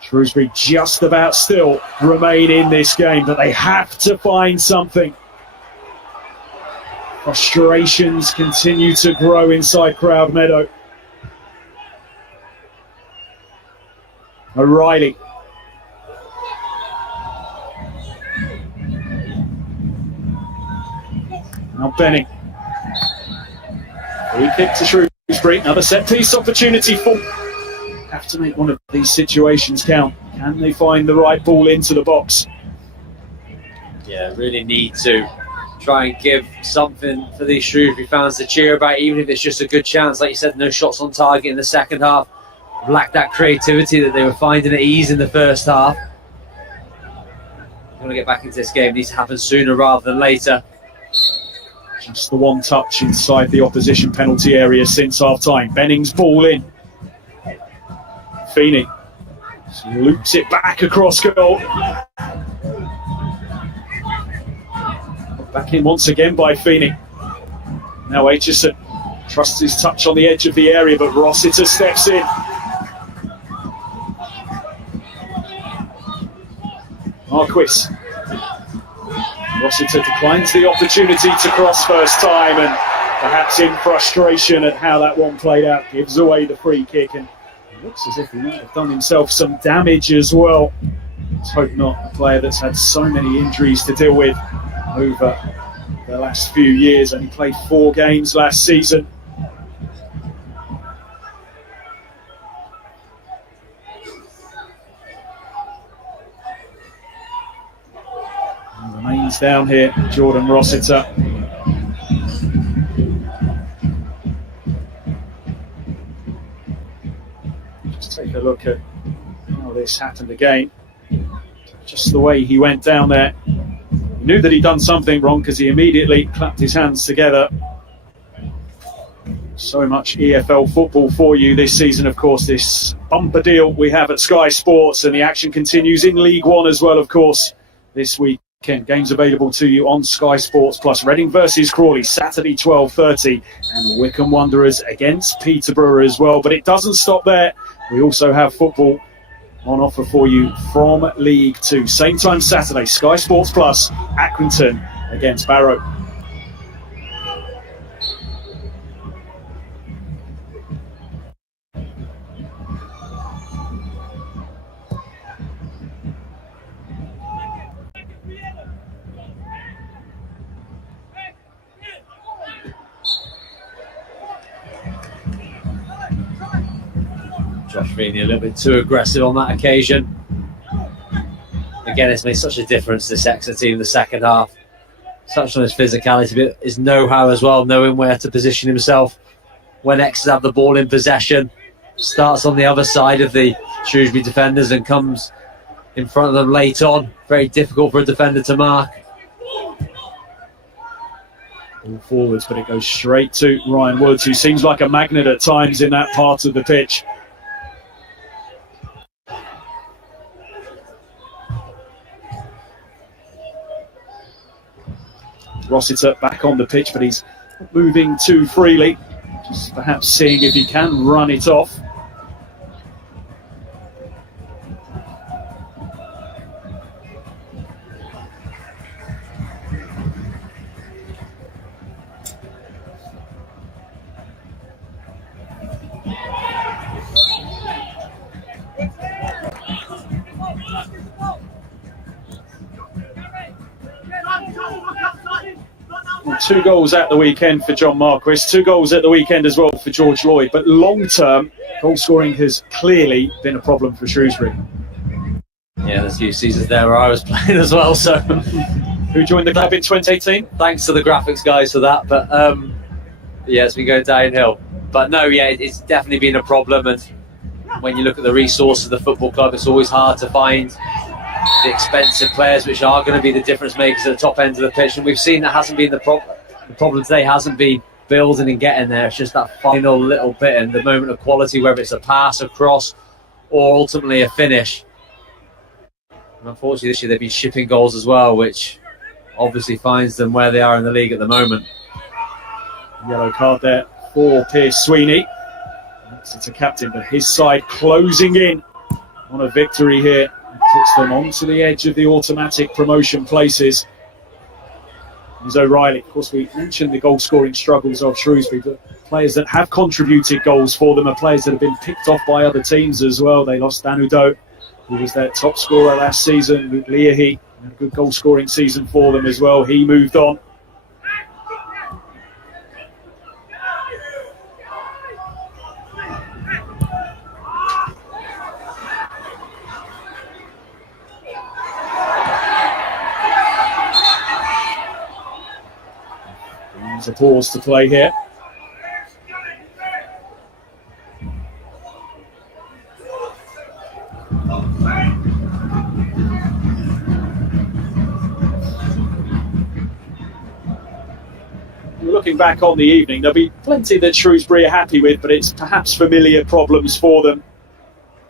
Shrewsbury just about still remain in this game, but they have to find something. Frustrations continue to grow inside Crowd Meadow. O'Reilly. Now Benning. Free kick to Shrewsbury. Another set piece opportunity for. Have to make one of these situations count. Can they find the right ball into the box? Yeah, really need to try and give something for these Shrewsbury fans to cheer about, even if it's just a good chance. Like you said, no shots on target in the second half. Lacked that creativity that they were finding at ease in the first half. Want to get back into this game. It needs to happen sooner rather than later. Just the one touch inside the opposition penalty area since half-time. Benning's ball in. Feeney loops it back across goal. Back in once again by Feeney. Now Aitchison trusts his touch on the edge of the area, but Rossiter steps in. Marquis. Rossiter declines the opportunity to cross first time, and perhaps in frustration at how that one played out, gives away the free kick, and it looks as if he might have done himself some damage as well. Let's hope not. A player that's had so many injuries to deal with over the last few years. Only played 4 games last season. Remains down here, Jordan Rossiter. Just take a look at how this happened again. Just the way he went down there. He knew that he'd done something wrong because he immediately clapped his hands together. So much EFL football for you this season, of course, this bumper deal we have at Sky Sports, and the action continues in League One as well, of course, this week. Games available to you on Sky Sports Plus. Reading versus Crawley, Saturday 12:30, and Wycombe Wanderers against Peterborough as well. But it doesn't stop there. We also have football on offer for you from League 2. Same time Saturday, Sky Sports Plus, Accrington against Barrow. Josh Feeney a little bit too aggressive on that occasion. Again, it's made such a difference, this Exeter team in the second half. Touched on his physicality, but his know-how as well, knowing where to position himself when Exeter have the ball in possession. Starts on the other side of the Shrewsbury defenders and comes in front of them late on. Very difficult for a defender to mark. All forwards, but it goes straight to Ryan Woods, who seems like a magnet at times in that part of the pitch. Rossiter back on the pitch, but he's moving too freely. Just perhaps seeing if he can run it off. Well, 2 goals at the weekend for John Marquis, 2 goals at the weekend as well for George Lloyd, but long-term goal scoring has clearly been a problem for Shrewsbury. Yeah, there's a few seasons there where I was playing as well, so... Who joined the club in 2018? Thanks to the graphics guys for that, but yeah, it's been going downhill. But no, yeah, it's definitely been a problem, and when you look at the resources of the football club, it's always hard to find the expensive players which are going to be the difference makers at the top end of the pitch, and we've seen that hasn't been the problem. The problem today hasn't been building and getting there, it's just that final little bit and the moment of quality, whether it's a pass, a cross, or ultimately a finish. And unfortunately this year they've been shipping goals as well, which obviously finds them where they are in the league at the moment. Yellow card there for Pierce Sweeney. It's a captain, but his side closing in on a victory here. Puts them onto the edge of the automatic promotion places. There's O'Reilly. Of course, we mentioned the goal-scoring struggles of Shrewsbury, but players that have contributed goals for them are players that have been picked off by other teams as well. They lost Danudo, who was their top scorer last season. Luke Leahy, a good goal-scoring season for them as well. He moved on. There's a pause to play here. Looking back on the evening, there'll be plenty that Shrewsbury are happy with, but it's perhaps familiar problems for them.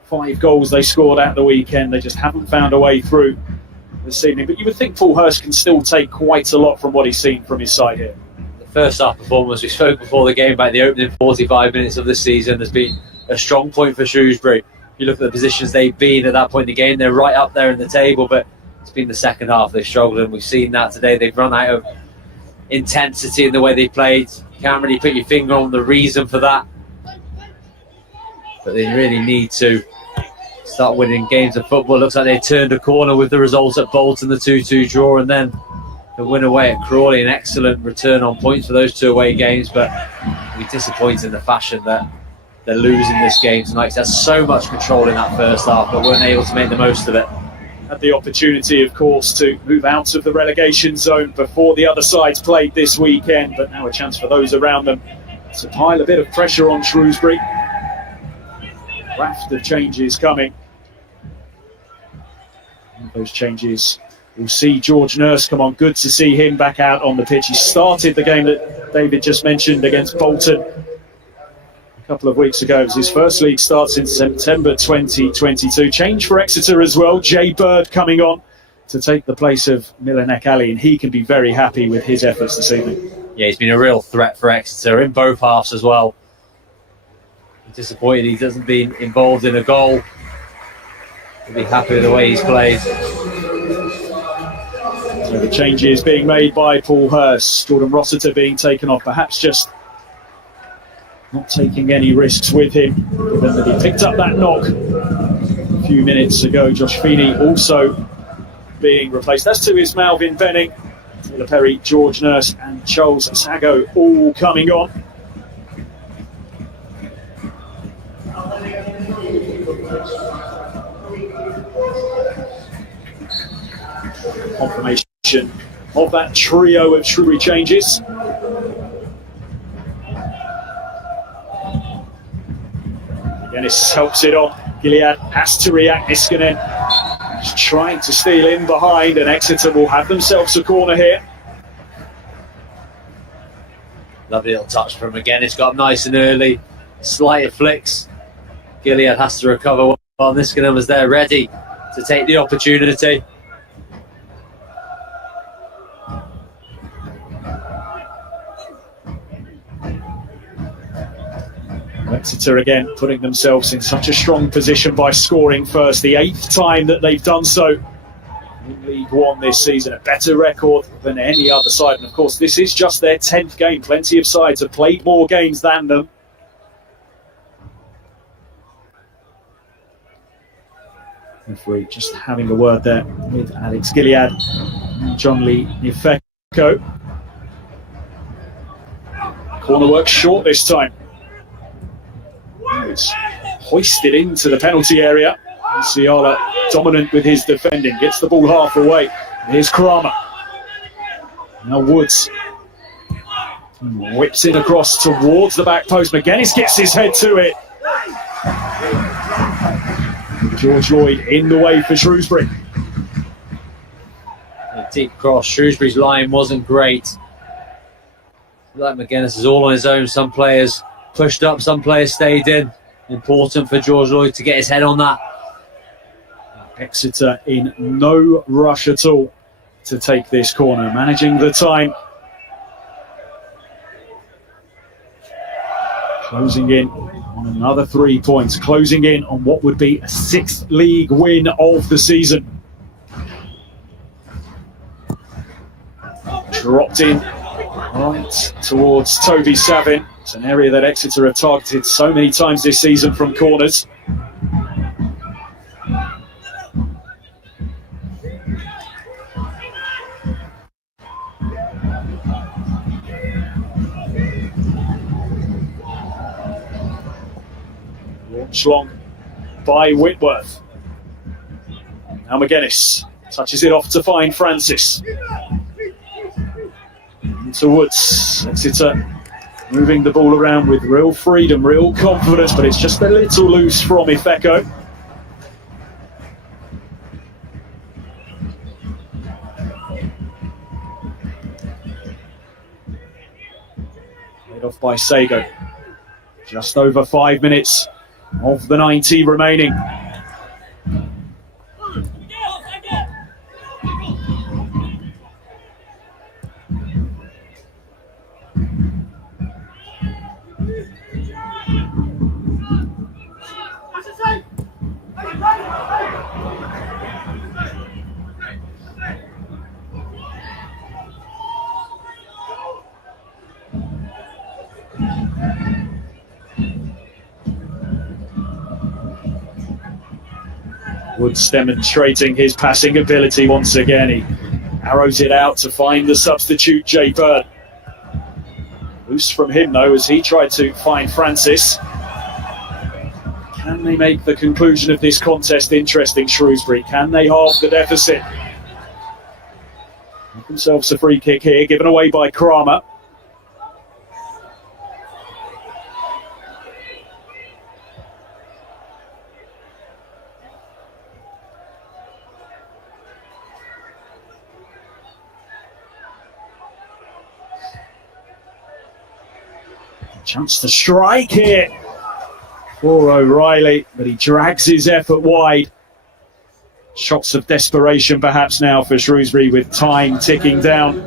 5 goals they scored at the weekend, they just haven't found a way through this evening. But you would think Paul Hurst can still take quite a lot from what he's seen from his side here. First half performance, we spoke before the game about the opening 45 minutes of this season, has been a strong point for Shrewsbury. You look at the positions they've been at that point in the game, they're right up there in the table, but it's been the second half they've struggled, and we've seen that today. They've run out of intensity in the way they played. You can't really put your finger on the reason for that, but they really need to start winning games of football. Looks like they turned a corner with the results at Bolton, the 2-2 draw, and then the win away at Crawley. An excellent return on points for those 2 away games, but we're disappointed in the fashion that they're losing this game tonight. They had so much control in that first half, but weren't able to make the most of it. Had the opportunity, of course, to move out of the relegation zone before the other sides played this weekend, but now a chance for those around them to pile a bit of pressure on Shrewsbury. Raft of changes coming. And those changes, we'll see George Nurse come on. Good to see him back out on the pitch. He started the game that David just mentioned against Bolton a couple of weeks ago. It was his first league start since September 2022. Change for Exeter as well. Jay Bird coming on to take the place of Milanek Ali, and he can be very happy with his efforts this evening. Yeah, he's been a real threat for Exeter in both halves as well. I'm disappointed he hasn't been involved in a goal. He'll be happy with the way he's played. So the changes being made by Paul Hurst. Jordan Rossiter being taken off, perhaps just not taking any risks with him, given that he picked up that knock a few minutes ago. Josh Feeney also being replaced. That's to his Malvin Benning, Taylor Perry, George Nurse and Charles Sago all coming on. Confirmation of that trio of Shrewsbury changes. Dennis helps it on. Gilead has to react. Niskanen is trying to steal in behind, and Exeter will have themselves a corner here. Lovely little touch from him again. It's got him nice and early. Slight flicks. Gilead has to recover while Niskanen was there ready to take the opportunity. Exeter again putting themselves in such a strong position by scoring first, the 8th time that they've done so in League One this season. A better record than any other side, and of course this is just their 10th game. Plenty of sides have played more games than them. Referee just having a word there with Alex Gilead and John Lee Nifeko. Corner work short this time. It's hoisted into the penalty area. Ciala dominant with his defending, gets the ball half away. Here's Kramer. Now Woods whips it across towards the back post. McGuinness gets his head to it. George Lloyd in the way for Shrewsbury. A deep cross. Shrewsbury's line wasn't great. Like McGuinness is all on his own. Some players pushed up, some players stayed in. Important for George Lloyd to get his head on that. Exeter in no rush at all to take this corner, managing the time. Closing in on another 3 points, closing in on what would be a 6th league win of the season. Dropped in right towards Toby Savin. It's an area that Exeter have targeted so many times this season from corners. Launched long by Whitworth. Now McGuinness touches it off to find Francis. Into Woods. Exeter moving the ball around with real freedom, real confidence, but it's just a little loose from Ifeko. Laid off by Sago. Just over 5 minutes of the 90 remaining. Woods demonstrating his passing ability once again. He arrows it out to find the substitute, Jay Bird. Loose from him though as he tried to find Francis. Can they make the conclusion of this contest interesting, Shrewsbury? Can they halve the deficit? Make themselves a free kick here, given away by Kramer. Chance to strike here for O'Reilly, but he drags his effort wide. Shots of desperation perhaps now for Shrewsbury with time ticking down.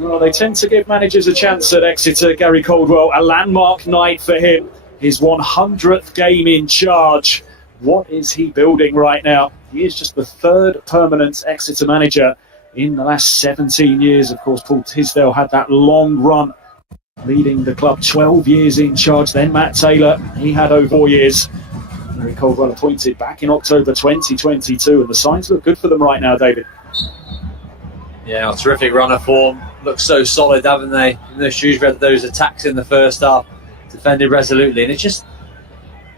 Well, they tend to give managers a chance at Exeter. Gary Caldwell, a landmark night for him. His 100th game in charge. What is he building right now? He is just the 3rd permanent Exeter manager in the last 17 years. Of course, Paul Tisdale had that long run leading the club, 12 years in charge. Then Matt Taylor, he had over 4 years. Gary Caldwell appointed back in October 2022, and the signs look good for them right now, David. Yeah, terrific run of form. Looks so solid, haven't they? Shrewsbury had those attacks in the first half, defended resolutely, and it's just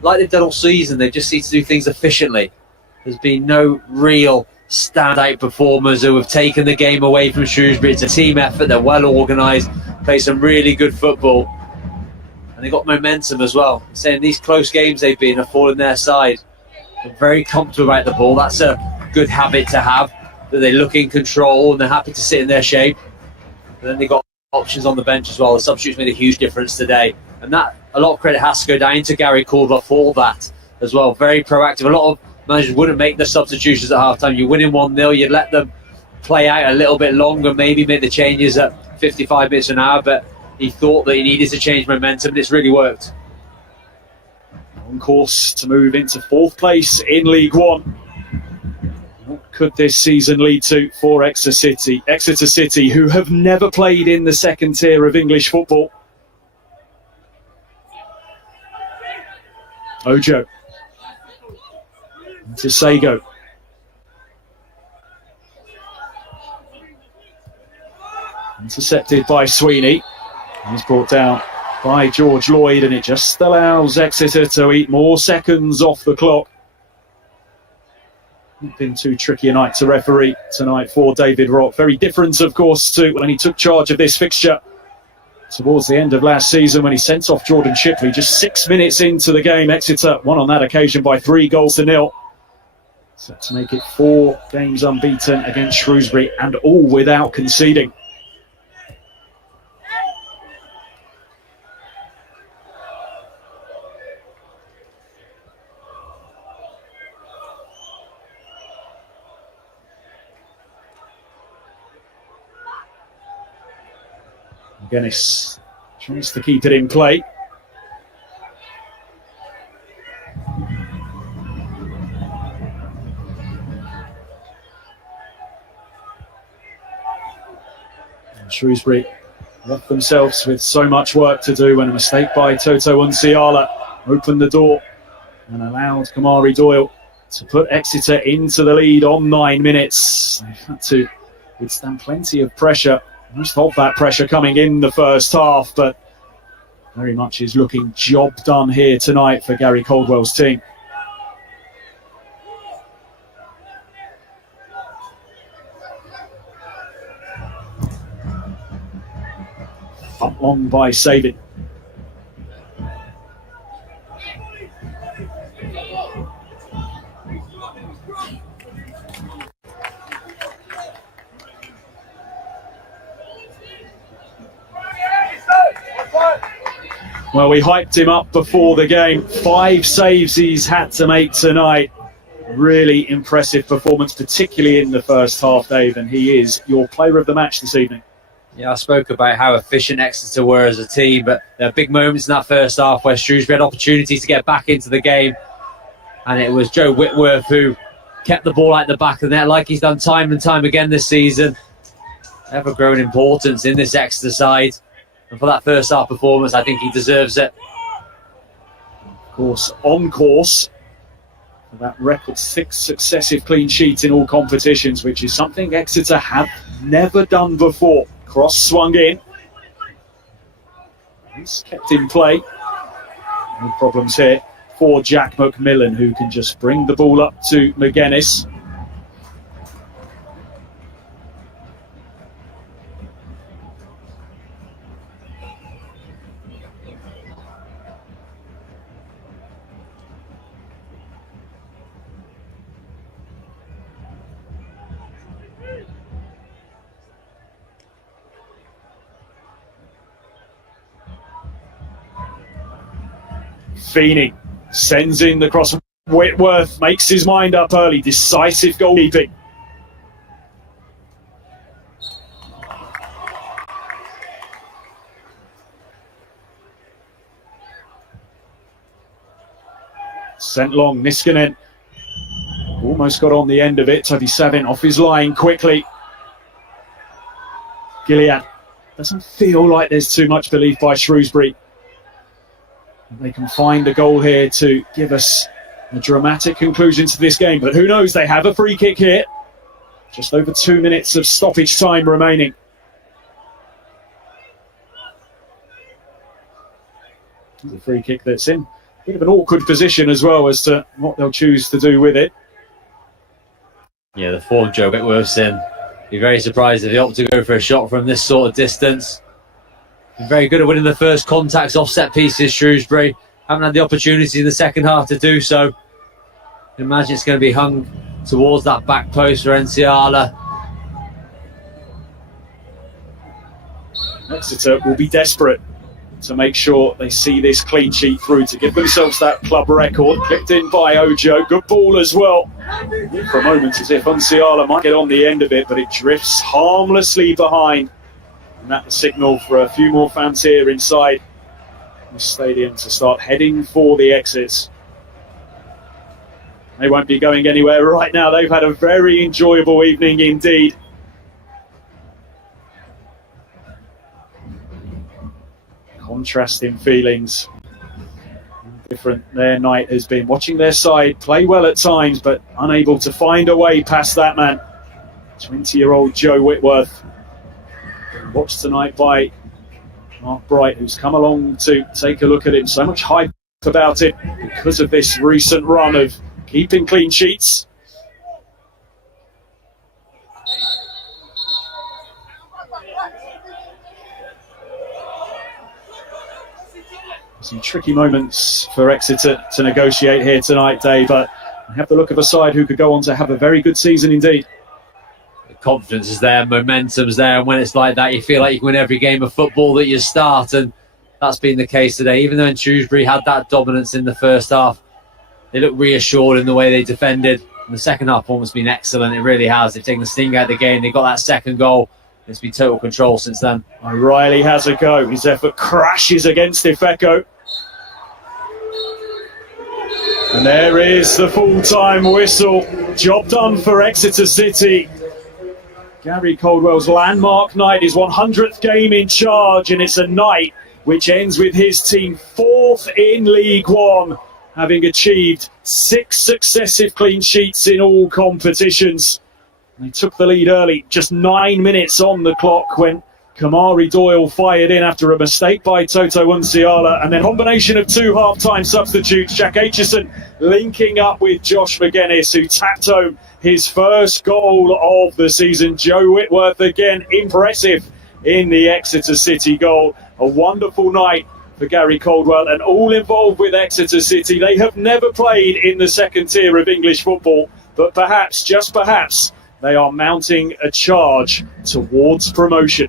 like they've done all season. They just need to do things efficiently. There's been no real standout performers who have taken the game away from Shrewsbury. It's a team effort. They're well organised, play some really good football, and they got momentum as well. I'm saying these close games they've been are falling their side. They're very comfortable about the ball. That's a good habit to have, that they look in control and they're happy to sit in their shape. And then they got options on the bench as well. The substitutes made a huge difference today, and that a lot of credit has to go down to Gary Caldwell for that as well. Very proactive. A lot of managers wouldn't make the substitutions at half-time. You're winning 1-0, you'd let them play out a little bit longer, maybe make the changes at 55 minutes an hour, but he thought that he needed to change momentum, and it's really worked. On course to move into 4th place in League One. What could this season lead to for Exeter City? Exeter City, who have never played in the 2nd tier of English football. Ojo. To Sago. Intercepted by Sweeney. He's brought down by George Lloyd, and it just allows Exeter to eat more seconds off the clock. Not been too tricky a night to referee tonight for David Rock. Very different, of course, to when he took charge of this fixture towards the end of last season when he sent off Jordan Shipley just 6 minutes into the game. Exeter won on that occasion by 3-0. Set to make it 4 games unbeaten against Shrewsbury, and all without conceding. Guinness tries to keep it in play. And Shrewsbury left themselves with so much work to do when a mistake by Toto Unsiala opened the door and allowed Kamari Doyle to put Exeter into the lead on 9 minutes. They've had to withstand plenty of pressure. Most of that pressure coming in the first half, but very much is looking job done here tonight for Gary Caldwell's team. Up long by Sabin. Well, we hyped him up before the game. 5 saves he's had to make tonight. Really impressive performance, particularly in the first half, Dave, and he is your player of the match this evening. Yeah, I spoke about how efficient Exeter were as a team, but there are big moments in that first half where Shrewsbury had opportunities to get back into the game, and it was Joe Whitworth who kept the ball out the back of the net like he's done time and time again this season. Ever-growing importance in this Exeter side. And for that first half performance, I think he deserves it. Of course, on course for that record 6 successive clean sheets in all competitions, which is something Exeter have never done before. Cross swung in. He's kept in play. No problems here for Jack McMillan, who can just bring the ball up to McGuinness. Feeney sends in the cross. Whitworth makes his mind up early. Decisive goalkeeping. Sent long, Niskanen almost got on the end of it. Toby Savin off his line quickly. Gilead doesn't feel like there's too much belief by Shrewsbury. They can find a goal here to give us a dramatic conclusion to this game. But who knows, they have a free kick here. Just over 2 minutes of stoppage time remaining. The free kick that's in a bit of an awkward position as well as to what they'll choose to do with it. Yeah, the form Joe Whitworth's in. Be very surprised if he opted to go for a shot from this sort of distance. Been very good at winning the first contacts off set pieces, Shrewsbury. Haven't had the opportunity in the second half to do so. I can imagine it's going to be hung towards that back post for Nsiala. Exeter will be desperate to make sure they see this clean sheet through to give themselves that club record. Clipped in by Ojo. Good ball as well. For a moment as if Nsiala might get on the end of it, but it drifts harmlessly behind. And that's the signal for a few more fans here inside the stadium to start heading for the exits. They won't be going anywhere right now. They've had a very enjoyable evening indeed. Contrasting feelings. Different their night has been. Watching their side play well at times, but unable to find a way past that man. 20-year-old Joe Whitworth. Watched tonight by Mark Bright, who's come along to take a look at him. So much hype about it because of this recent run of keeping clean sheets. Some tricky moments for Exeter to negotiate here tonight, Dave, but I have the look of a side who could go on to have a very good season indeed. The confidence is there, momentum's there, and when it's like that, you feel like you can win every game of football that you start, and that's been the case today. Even though Shrewsbury had that dominance in the first half, they look reassured in the way they defended. And the second half almost been excellent. It really has. They've taken the sting out of the game. They got that second goal. It's been total control since then. O'Reilly has a go. His effort crashes against Ifeko. And there is the full-time whistle. Job done for Exeter City. Gary Caldwell's landmark night, his 100th game in charge, and it's a night which ends with his team 4th in League One, having achieved 6 successive clean sheets in all competitions. They took the lead early, just 9 minutes on the clock when Kamari Doyle fired in after a mistake by Toto Unsiala, and then a combination of 2 half-time substitutes. Jack Aitchison linking up with Josh McGuinness, who tapped home his first goal of the season. Joe Whitworth again impressive in the Exeter City goal. A wonderful night for Gary Caldwell and all involved with Exeter City. They have never played in the second tier of English football, but perhaps, just perhaps, they are mounting a charge towards promotion.